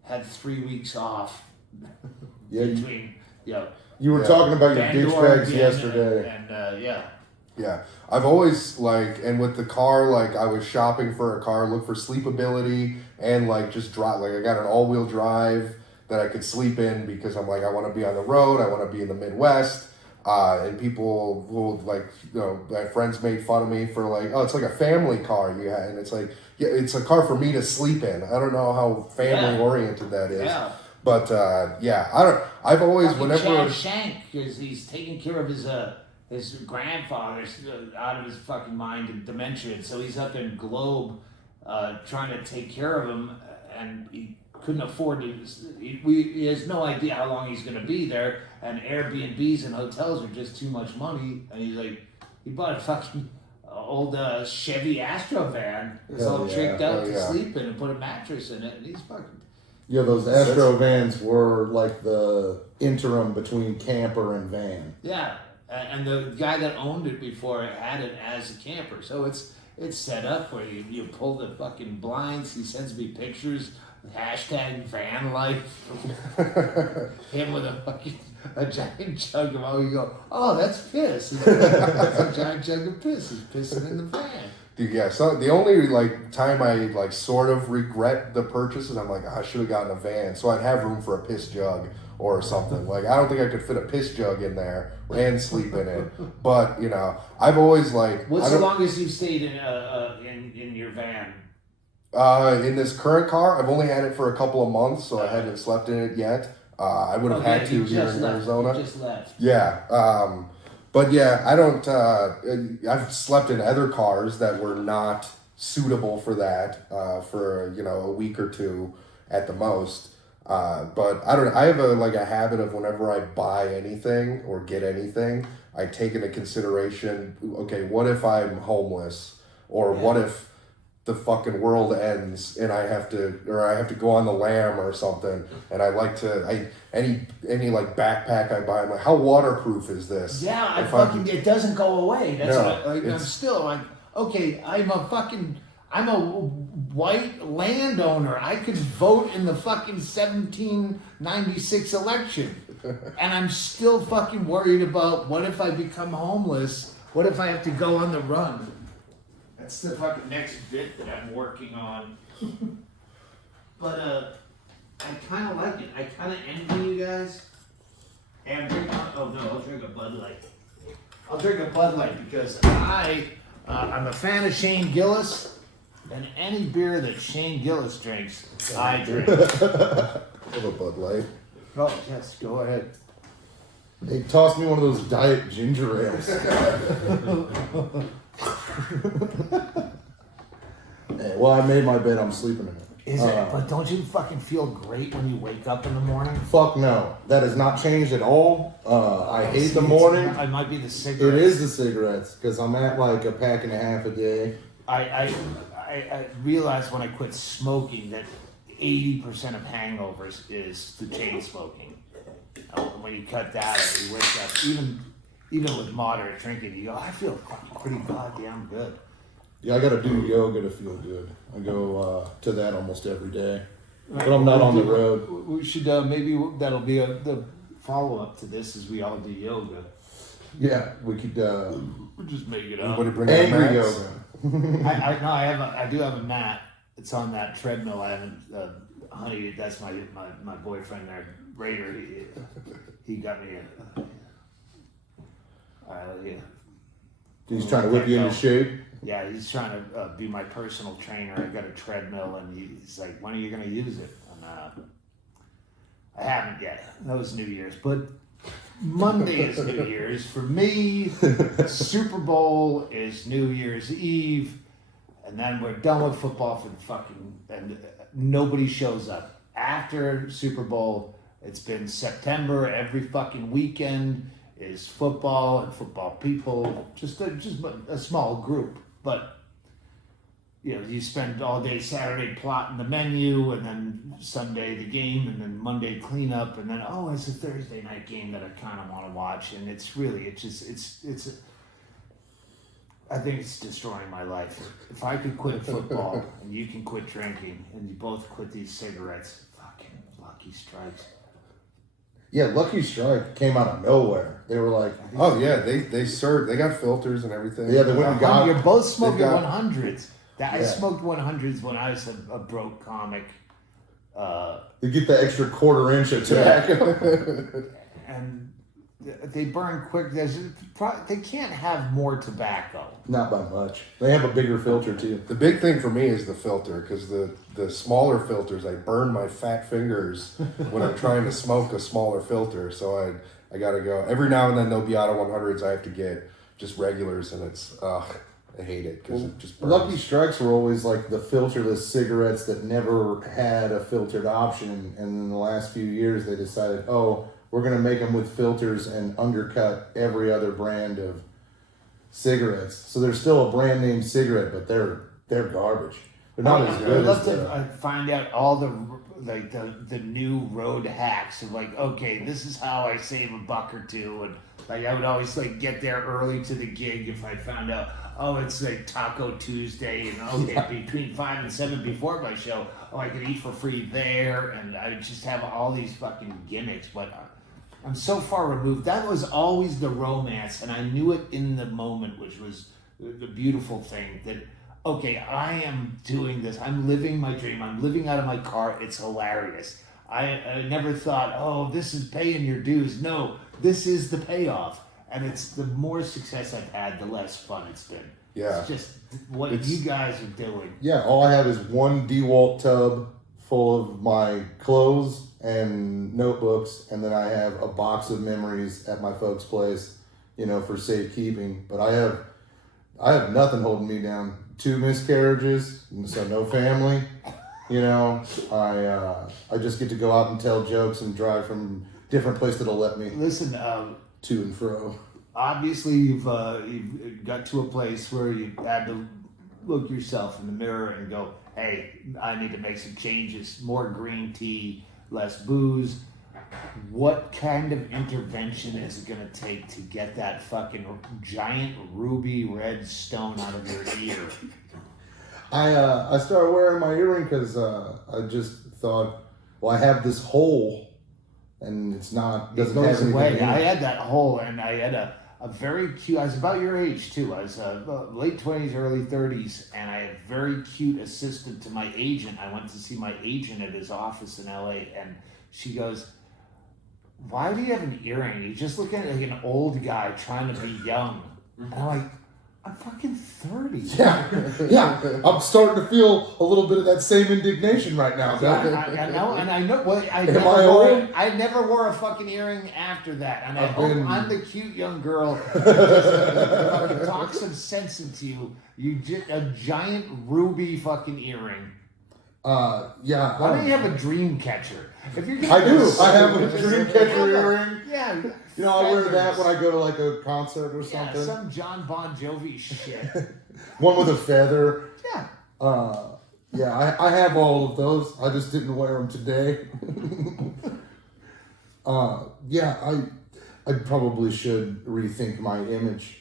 had 3 weeks off between, You were talking about your ditch bags yesterday. And Yeah. I've always and with the car, I was shopping for a car, look for sleepability and like just drive. Like I got an all-wheel drive that I could sleep in because I'm like, I want to be on the road. I want to be in the Midwest. And people will like, my friends made fun of me for like, oh, it's like a family car you had. And it's like, yeah, it's a car for me to sleep in. I don't know how family oriented that is. Yeah. But I've always, Fucking whenever. Chad Shank, because he's taking care of his grandfather out of his fucking mind and dementia. And so he's up in Globe trying to take care of him. And he couldn't afford to. He has no idea how long he's going to be there. And Airbnbs and hotels are just too much money. And he's like, he bought a fucking old Chevy Astro van. It's all tricked out to sleep in and put a mattress in it. And he's fucking. Yeah, those Astro vans were like the interim between camper and van. Yeah, and the guy that owned it before had it as a camper. So it's set up where you pull the fucking blinds. He sends me pictures. Hashtag van life. Him with a giant jug of you go, oh, that's piss. That's a giant jug of piss. He's pissing in the van. Dude, yeah. So the only like time I like sort of regret the purchase is I'm like, I should have gotten a van so I'd have room for a piss jug or something. Like I don't think I could fit a piss jug in there and sleep in it. But I've always like. What's the longest you've stayed in your van? In this current car, I've only had it for a couple of months, so I haven't slept in it yet. I would have had to here in Arizona. You just left. Yeah. But yeah, I don't. I've slept in other cars that were not suitable for that for a week or two at the most. But I don't. I have a habit of whenever I buy anything or get anything, I take into consideration. Okay, what if I'm homeless, or what if the fucking world ends and I have to go on the lam or something, and I like to any like backpack I buy, I'm like, how waterproof is this? Yeah, it doesn't go away. That's I'm still like, okay, I'm a white landowner. I could vote in the fucking 1796 election, and I'm still fucking worried about what if I become homeless? What if I have to go on the run? That's the fucking next bit that I'm working on. But I kind of like it. I kind of envy you guys. And I'll drink a Bud Light. I'll drink a Bud Light because I'm a fan of Shane Gillis, and any beer that Shane Gillis drinks, I drink. I have a Bud Light. Oh yes, go ahead. They tossed me one of those diet ginger ales. Well, I made my bed. I'm sleeping in it. Is it? But don't you fucking feel great when you wake up in the morning? Fuck no. That has not changed at all. I hate the morning. It might be the cigarettes. It is the cigarettes because I'm at like a pack and a half a day. I realized when I quit smoking that 80% of hangovers is the chain smoking. When you cut that out, you wake up, even with moderate drinking, you go, I feel fucking pretty goddamn good. Yeah, I got to do yoga to feel good. I go to that almost every day. But I'm not on the road. We should, maybe that'll be the follow-up to this is we all do yoga. Yeah, we could... We'll just make it up. Angry yoga. I do have a mat. It's on that treadmill. I haven't... honey, that's my boyfriend there, Raider. He got me a... yeah. He's trying to whip you into shape? Yeah, he's trying to be my personal trainer. I got a treadmill, and he's like, when are you going to use it? And I haven't yet. That was New Year's. But Monday is New Year's. For me, Super Bowl is New Year's Eve. And then we're done with football for the fucking... And nobody shows up. After Super Bowl, it's been September. Every fucking weekend is football and football people. Just a small group. But, you spend all day Saturday plotting the menu, and then Sunday the game, and then Monday cleanup, and then, it's a Thursday night game that I kind of want to watch. And I think it's destroying my life. If I could quit football, and you can quit drinking, and you both quit these cigarettes, fucking Lucky Strikes. Yeah, Lucky Strike came out of nowhere. They were like, oh yeah, they served. They got filters and everything. Yeah, they went and got. You're both smoking 100s. I smoked 100s when I was a broke comic. You get the extra quarter-inch of tobacco. And they burn quick. They can't have more tobacco. Not by much. They have a bigger filter too. The big thing for me is the filter, because the smaller filters, I burn my fat fingers when I'm trying to smoke a smaller filter. So I gotta go. Every now and then they'll be out of 100s. I have to get just regulars, and it's I hate it because it just burns. Lucky Strikes were always like the filterless cigarettes that never had a filtered option, and in the last few years they decided, oh, we're going to make them with filters and undercut every other brand of cigarettes. So they're still a brand name cigarette, but they're garbage. They're not as good I'd love as to find out all the new road hacks of like, okay, this is how I save $1 or $2, and like I would always like get there early to the gig if I found out, oh, it's like Taco Tuesday, and okay, between 5 and 7 before my show, oh, I could eat for free there, and I just have all these fucking gimmicks, but I'm so far removed. That was always the romance, and I knew it in the moment, which was the beautiful thing that, okay, I am doing this. I'm living my dream. I'm living out of my car. It's hilarious. I never thought, oh, this is paying your dues. No, this is the payoff. And it's the more success I've had, the less fun it's been. Yeah. It's just what you guys are doing. Yeah, all I have is one DeWalt tub full of my clothes and notebooks, and then I have a box of memories at my folks' place, for safekeeping. But I have nothing holding me down. 2 miscarriages, so no family. I just get to go out and tell jokes and drive from different places that'll let me. Listen, to and fro. Obviously, you've got to a place where you had to look yourself in the mirror and go, hey, I need to make some changes. More green tea, less booze. What kind of intervention is it going to take to get that fucking giant ruby red stone out of your ear? I started wearing my earring because I just thought, well, I have this hole, and doesn't have anything away. in it. I had that hole, and I had a very cute. I was about your age too. I was late 20s, early 30s, and I had a very cute assistant to my agent. I went to see my agent at his office in LA, and she goes, "Why do you have an earring? You just look like an old guy trying to be young." And I'm like, I'm fucking 30. Yeah. I'm starting to feel a little bit of that same indignation right now. I know, and I know. Well, I never wore a fucking earring after that, and I hope I'm the cute young girl that just talk some sense into you. A giant ruby fucking earring. Yeah. Why don't you have a dream catcher? If you're I do. I have a dream catcher earring. Yeah. I wear that when I go to like a concert or something. Yeah, some John Bon Jovi shit. One with a feather. Yeah. I have all of those. I just didn't wear them today. I probably should rethink my image.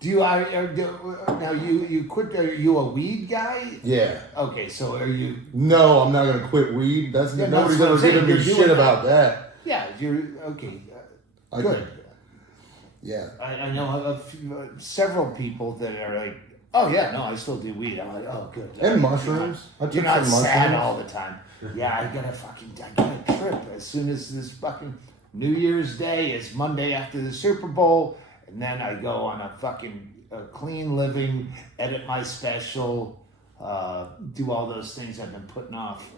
Do you now you quit? Are you a weed guy? Yeah. Okay, so are you? No, I'm not gonna quit weed. Nobody's what I'm ever saying. given me You're shit doing about that. Yeah, you're okay. Good. Yeah. I know several people that are like, oh yeah, no, I still do weed. I'm like, oh good. And mushrooms. You're not sad all the time. Yeah, I got a trip as soon as this fucking New Year's Day is Monday after the Super Bowl. And then I go on a fucking clean living, edit my special, do all those things I've been putting off,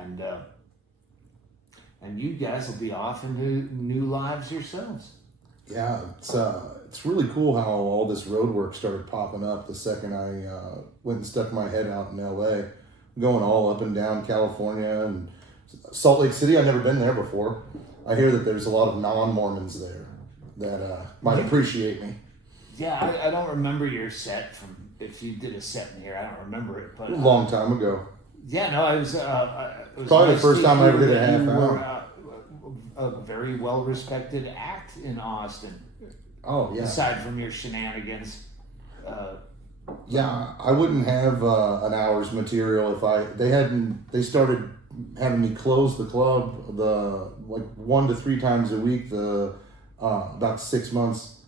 and you guys will be off into new lives yourselves. Yeah, it's really cool how all this road work started popping up the second I went and stuck my head out in LA, going all up and down California and Salt Lake City. I've never been there before. I hear that there's a lot of non-Mormons there that might appreciate me. Yeah, I don't remember your set from if you did a set in here. I don't remember it, but A long time ago. Yeah, no, it was probably the first time I ever did a that half you hour. were, a very well-respected act in Austin. Oh yeah. Aside from your shenanigans. Yeah, I wouldn't have an hour's material if they started having me close the club 1 to 3 times a week about 6 months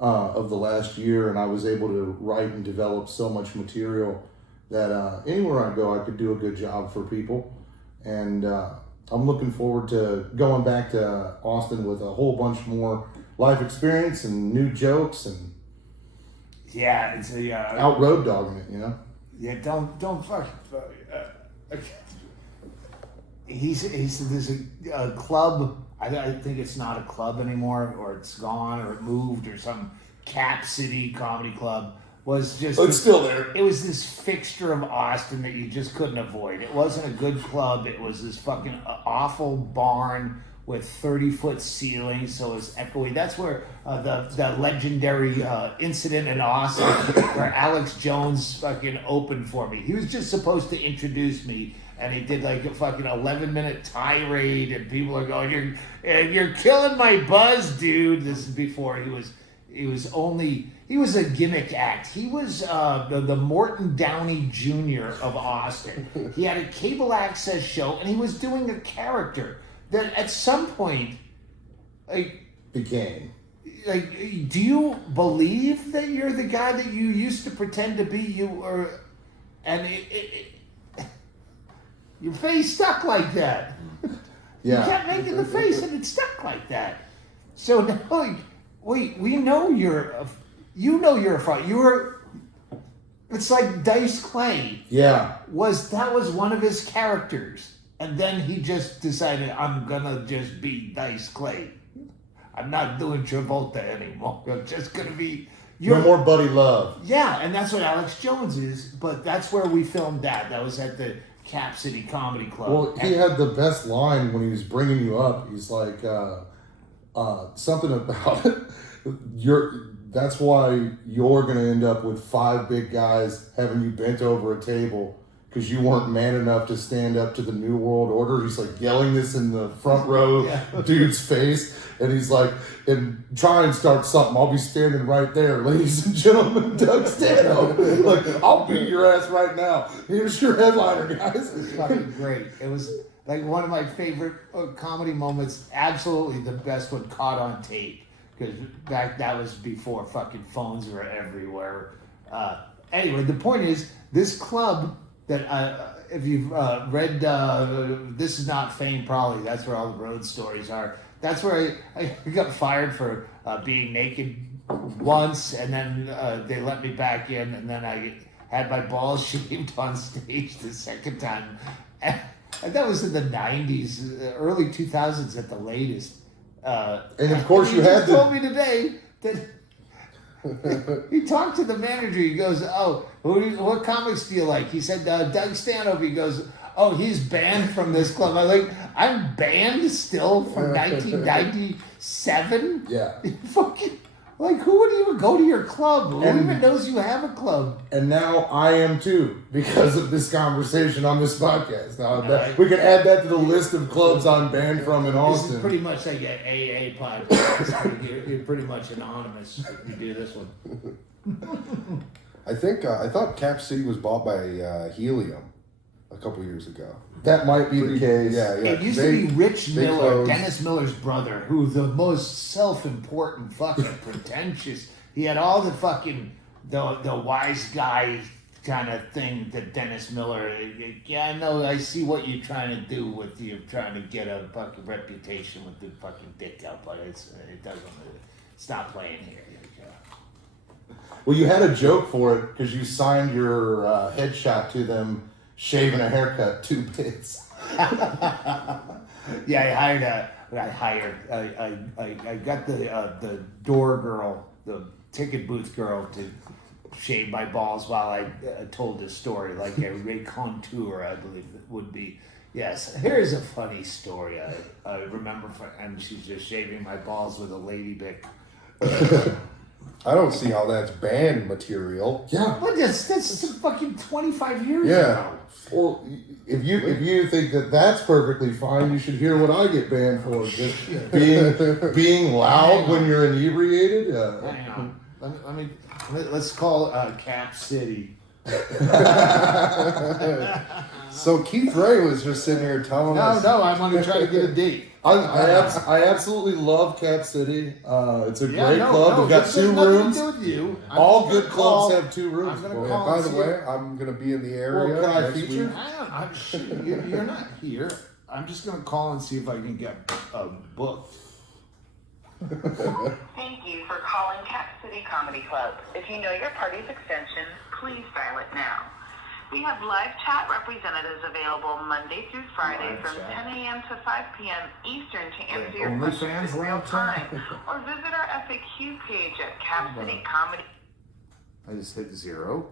of the last year, and I was able to write and develop so much material that anywhere I go, I could do a good job for people. And I'm looking forward to going back to Austin with a whole bunch more life experience and new jokes and Yeah, it's a out road dogging it, you know? yeah. Don't fucking. He's there's a club. I think it's not a club anymore, or it's gone, or it moved, or some Cap City Comedy Club was just. It's still there. It was this fixture of Austin that you just couldn't avoid. It wasn't a good club. It was this fucking awful barn with 30-foot ceilings, so it was echoey. That's where the legendary incident in Austin where Alex Jones fucking opened for me. He was just supposed to introduce me, and he did like a fucking 11-minute tirade, and people are going, "You're killing my buzz, dude." This is before he was a gimmick act. He was the Morton Downey Jr. of Austin. He had a cable access show, and he was doing a character that at some point, Became. do you believe that you're the guy that you used to pretend to be? And your face stuck like that. Yeah. You kept making the face, and it stuck like that. So now, we know you're a fraud. It's like Dice Clay. Yeah. That was one of his characters. And then he just decided, I'm gonna just be Dice Clay. I'm not doing Travolta anymore. I'm just gonna be. No more Buddy Love. Yeah, and that's what Alex Jones is. But that's where we filmed that. That was at the Cap City Comedy Club. Well, he had the best line when he was bringing you up. He's like, something about that's why you're going to end up with 5 big guys having you bent over a table because you weren't man enough to stand up to the New World Order. He's like yelling this in the front row dude's face. And he's like, and try and start something. I'll be standing right there, ladies and gentlemen, Doug Stanhope. Like, I'll beat your ass right now. Here's your headliner, guys. It's fucking great. It was like one of my favorite comedy moments. Absolutely the best one caught on tape. Because that was before fucking phones were everywhere. Anyway, the point is, this club that, if you've read This Is Not Fame, probably, that's where all the road stories are. That's where I got fired for being naked once, and then they let me back in, and then I had my balls shaved on stage the second time. And that was in the 90s, early 2000s at the latest. And of course you had told me today that he talked to the manager. He goes, "Oh, what comics do you like?" He said, "Doug Stanhope." He goes, "Oh, he's banned from this club." I'm banned still from 1997. Yeah. Fucking, who would even go to your club? Who even knows you have a club? And now I am too, because of this conversation on this podcast. Now, we can add that to the list of clubs I'm banned from in Austin. This is pretty much like an AA podcast. You're pretty much anonymous if you do this one. I thought Cap City was bought by Helium a couple years ago. That might be the case. Yeah. It used to be Rich Miller, Dennis Miller's brother, who was the most self-important, fucking pretentious. He had all the fucking the wise guy kind of thing that Dennis Miller. Yeah, I know. I see what you're trying to do with you trying to get a fucking reputation with the fucking dick out, but it doesn't. Stop playing here. Well, you had a joke for it because you signed your headshot to them. Shaving a haircut, 2 bits. Yeah, I got the door girl, the ticket booth girl, to shave my balls while I told this story, like a raconteur, I believe it would be. Yes, here's a funny story I remember, and she's just shaving my balls with a lady bic. I don't see how that's banned material. Yeah. But that's fucking 25 years ago. Well, if you think that that's perfectly fine, you should hear what I get banned for. Just being loud when you're inebriated. Hang on. Let's call Cap City. So Keith Ray was just sitting here telling us. No, I'm going to try to get a date. I absolutely love Cap City. It's a great club. We've got this 2 has nothing rooms. to do with you. All good clubs have 2 rooms. I'm gonna Well, call by and the see way, it. I'm going to be in the area. Well, can I next feature? week. You're not here. I'm just going to call and see if I can get booked. Thank you for calling Cap City Comedy Club. If you know your party's extension, please dial it now. We have live chat representatives available Monday through Friday Live from chat. 10 a.m. to 5 p.m. Eastern to answer Wait, your OnlyFans questions in real live chat? time. Or visit our FAQ page at Cap City Comedy. I just hit 0.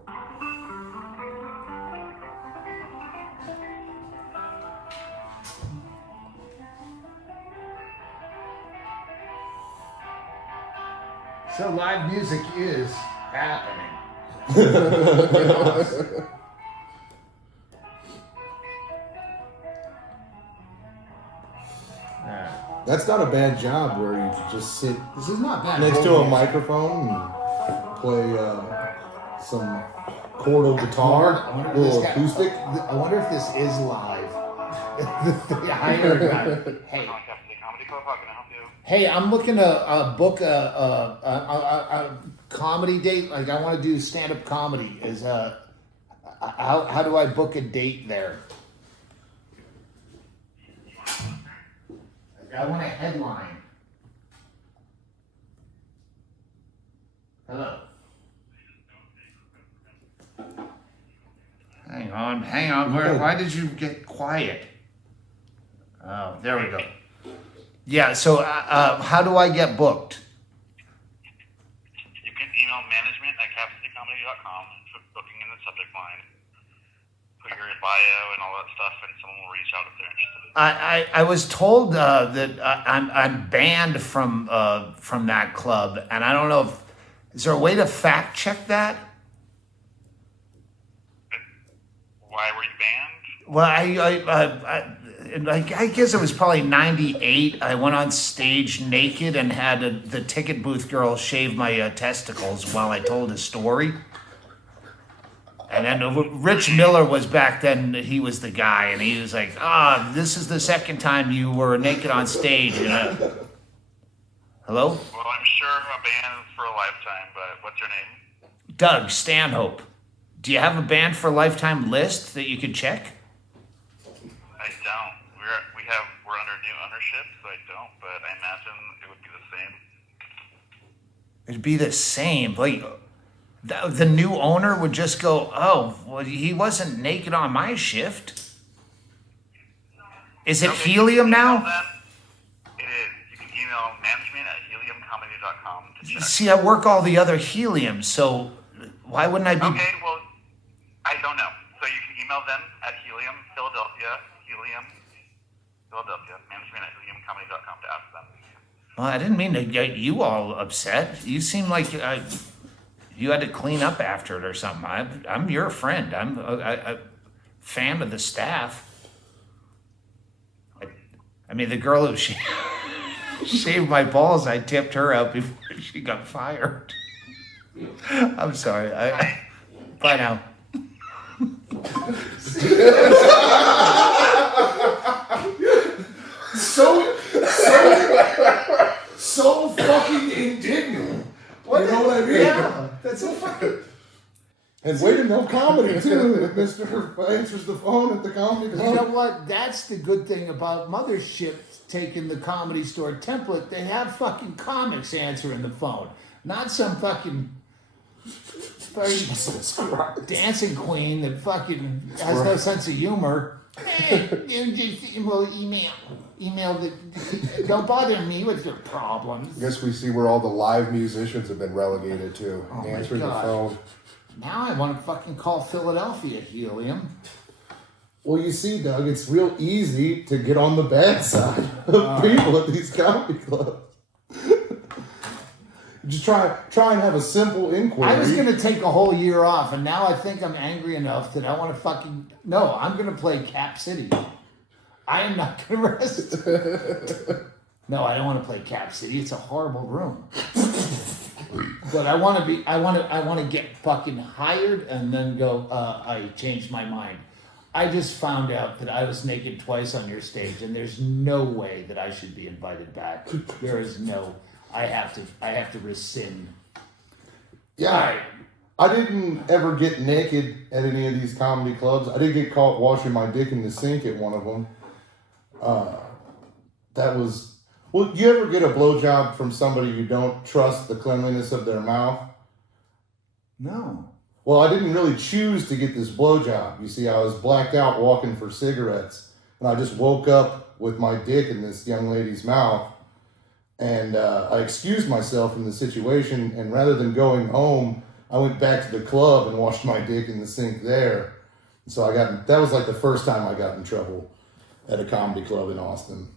So live music is happening. That's not a bad job where you can just sit This is not bad. next to a microphone and play some chordal guitar, I wonder if little this guy- acoustic. I wonder if this is live. The higher guy. Hey. Hey, I'm looking to book a comedy date. Like, I want to do stand-up comedy. How do I book a date there? I want a headline. Hello. Hang on. Why did you get quiet? Oh, there we go. Yeah, so how do I get booked? You can email management at capcitycomedy.com, put booking in the subject line, put your bio and all that stuff, and someone will reach out if they're interested. I was told that I'm banned from that club, and I don't know if is there a way to fact check that? Why were you banned? Well, I guess it was probably '98. I went on stage naked and had the ticket booth girl shave my testicles while I told a story. And then Rich Miller was back then. He was the guy, and he was like, this is the second time you were naked on stage. Hello? Well, I'm sure a ban is for a lifetime, but what's your name? Doug Stanhope. Do you have a band for lifetime list that you could check? I don't. We're under new ownership, so I don't, but I imagine it would be the same. It'd be the same. Like, the new owner would just go, oh, well, he wasn't naked on my shift. Is it Okay, helium you can email now? them. It is. You can email management at heliumcomedy.com to check. See, I work all the other helium, so why wouldn't I be? Okay, well, I don't know. So you can email them at Helium Philadelphia, management at heliumcomedy.com to ask them. Well, I didn't mean to get you all upset. You seem like you had to clean up after it or something. I'm your friend. I'm a fan of the staff. I mean, the girl who shaved my balls, I tipped her out before she got fired. I'm sorry. Bye now. So fucking indignant. You know what I mean? Yeah, that's so fucking. And way to know comedy too. If Mr. answers the phone at the comedy club. You know what? That's the good thing about Mothership taking the Comedy Store template. They have fucking comics answering the phone, not some fucking dancing queen that fucking has no sense of humor. Hey, you just well, email the. Don't bother me with your problems. I guess we see where all the live musicians have been relegated to, Oh my answering the God. phone. Now I want to fucking call Philadelphia helium. Well, you see, Doug, it's real easy to get on the bad side of people at these comedy clubs. Just try and have a simple inquiry. I was going to take a whole year off, and now I think I'm angry enough that I want to fucking... No, I'm going to play Cap City. I am not going to rest. No, I don't want to play Cap City. It's a horrible room. But I want to get fucking hired and then go, I changed my mind. I just found out that I was naked twice on your stage, and there's no way that I should be invited back. There is no. I have to rescind. Yeah. I didn't ever get naked at any of these comedy clubs. I did get caught washing my dick in the sink at one of them. That was... Well, you ever get a blowjob from somebody you don't trust the cleanliness of their mouth? No. Well, I didn't really choose to get this blowjob. You see, I was blacked out walking for cigarettes, and I just woke up with my dick in this young lady's mouth, and I excused myself from the situation, and rather than going home, I went back to the club and washed my dick in the sink there. So that was like the first time I got in trouble at a comedy club in Austin.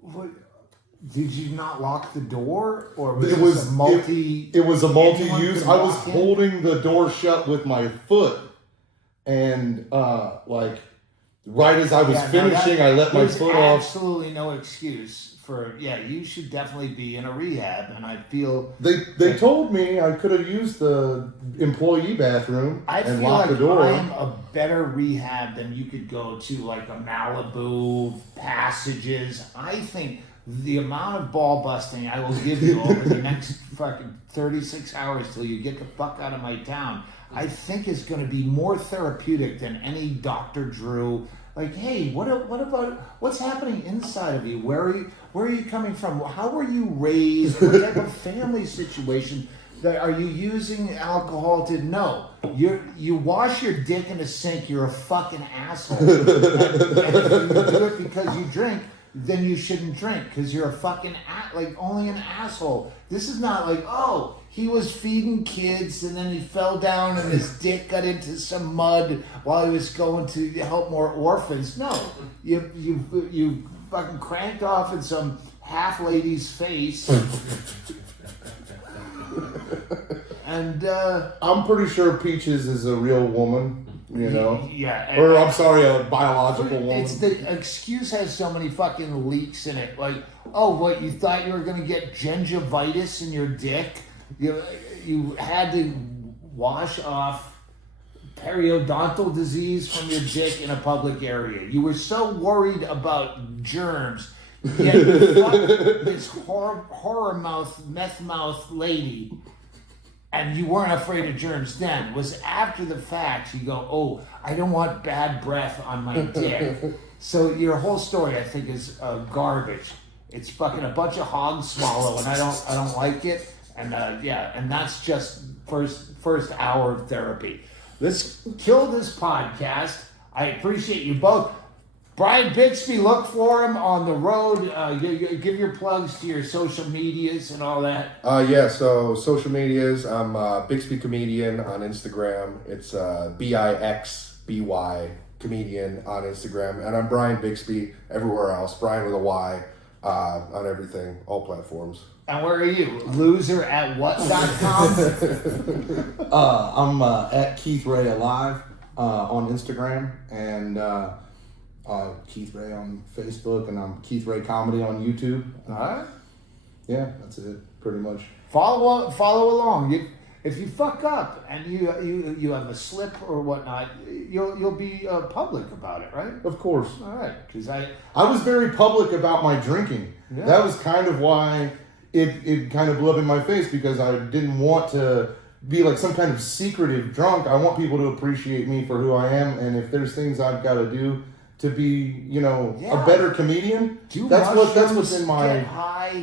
What? Did you not lock the door, or It was a multi? It was a multi-use. Anyone I was could walk in? holding the door shut with my foot, and like right as I was finishing, I let my foot off. Absolutely no excuse for you should definitely be in a rehab, and I feel They told me I could have used the employee bathroom and locked the door. I am a better rehab than you could go to, like a Malibu, Passages. I think the amount of ball busting I will give you over the next fucking 36 hours till you get the fuck out of my town, I think is going to be more therapeutic than any Dr. Drew. Like, hey, what about what's happening inside of you? Where are you coming from? How were you raised? What type of family situation? Are you using alcohol to? No, you wash your dick in a sink. You're a fucking asshole. and if you do it because you drink, then you shouldn't drink because you're a fucking only an asshole. This is not like, oh, he was feeding kids and then he fell down and his dick got into some mud while he was going to help more orphans. No, you fucking cranked off in some half lady's face. And I'm pretty sure Peaches is a real woman. You know? Yeah. Or, I'm sorry, a biological woman. It's the excuse has so many fucking leaks in it. Like, oh, what, you thought you were going to get gingivitis in your dick? You had to wash off periodontal disease from your dick in a public area. You were so worried about germs. Yet you fucked this horror mouth, meth mouth lady, and you weren't afraid of germs then. It was after the fact you go, oh, I don't want bad breath on my dick. So your whole story, I think, is garbage. It's fucking a bunch of hog swallow, and I don't like it. And and that's just first hour of therapy. Let's kill this podcast. I appreciate you both. Bryan Bixby, look for him on the road. Give your plugs to your social medias and all that. So social medias, I'm Bixby Comedian on Instagram. It's BIXBY Comedian on Instagram. And I'm Bryan Bixby everywhere else. Bryan with a Y on everything, all platforms. And where are you? Loser at what.com? I'm at Keith Ray Alive on Instagram, and Keith Ray on Facebook, and I'm Keith Ray Comedy on YouTube. All right. Yeah, that's it, pretty much. Follow along. If you fuck up and you have a slip or whatnot, you'll be public about it, right? Of course. All right, because I was very public about my drinking. Yeah. That was kind of why it kind of blew up in my face, because I didn't want to be like some kind of secretive drunk. I want people to appreciate me for who I am, and if there's things I've got to do to be, a better comedian, that's what's in my...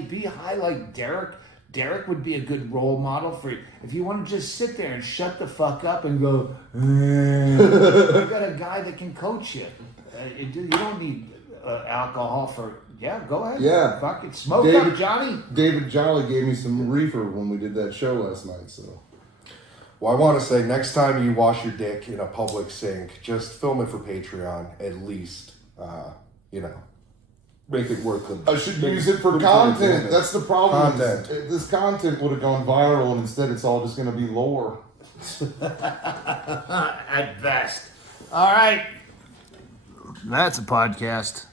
Be high like Derek. Derek would be a good role model for you. If you want to just sit there and shut the fuck up and go, you got a guy that can coach you. You don't need alcohol for... Yeah, go ahead. Yeah. Fuck it. Smoke up, Johnny. David Jolly gave me some reefer when we did that show last night, so... Well, I want to say, next time you wash your dick in a public sink, just film it for Patreon, at least. Make it worth it. I should use it for content. That's the problem. This content would have gone viral, and instead it's all just going to be lore. At best. All right. That's a podcast.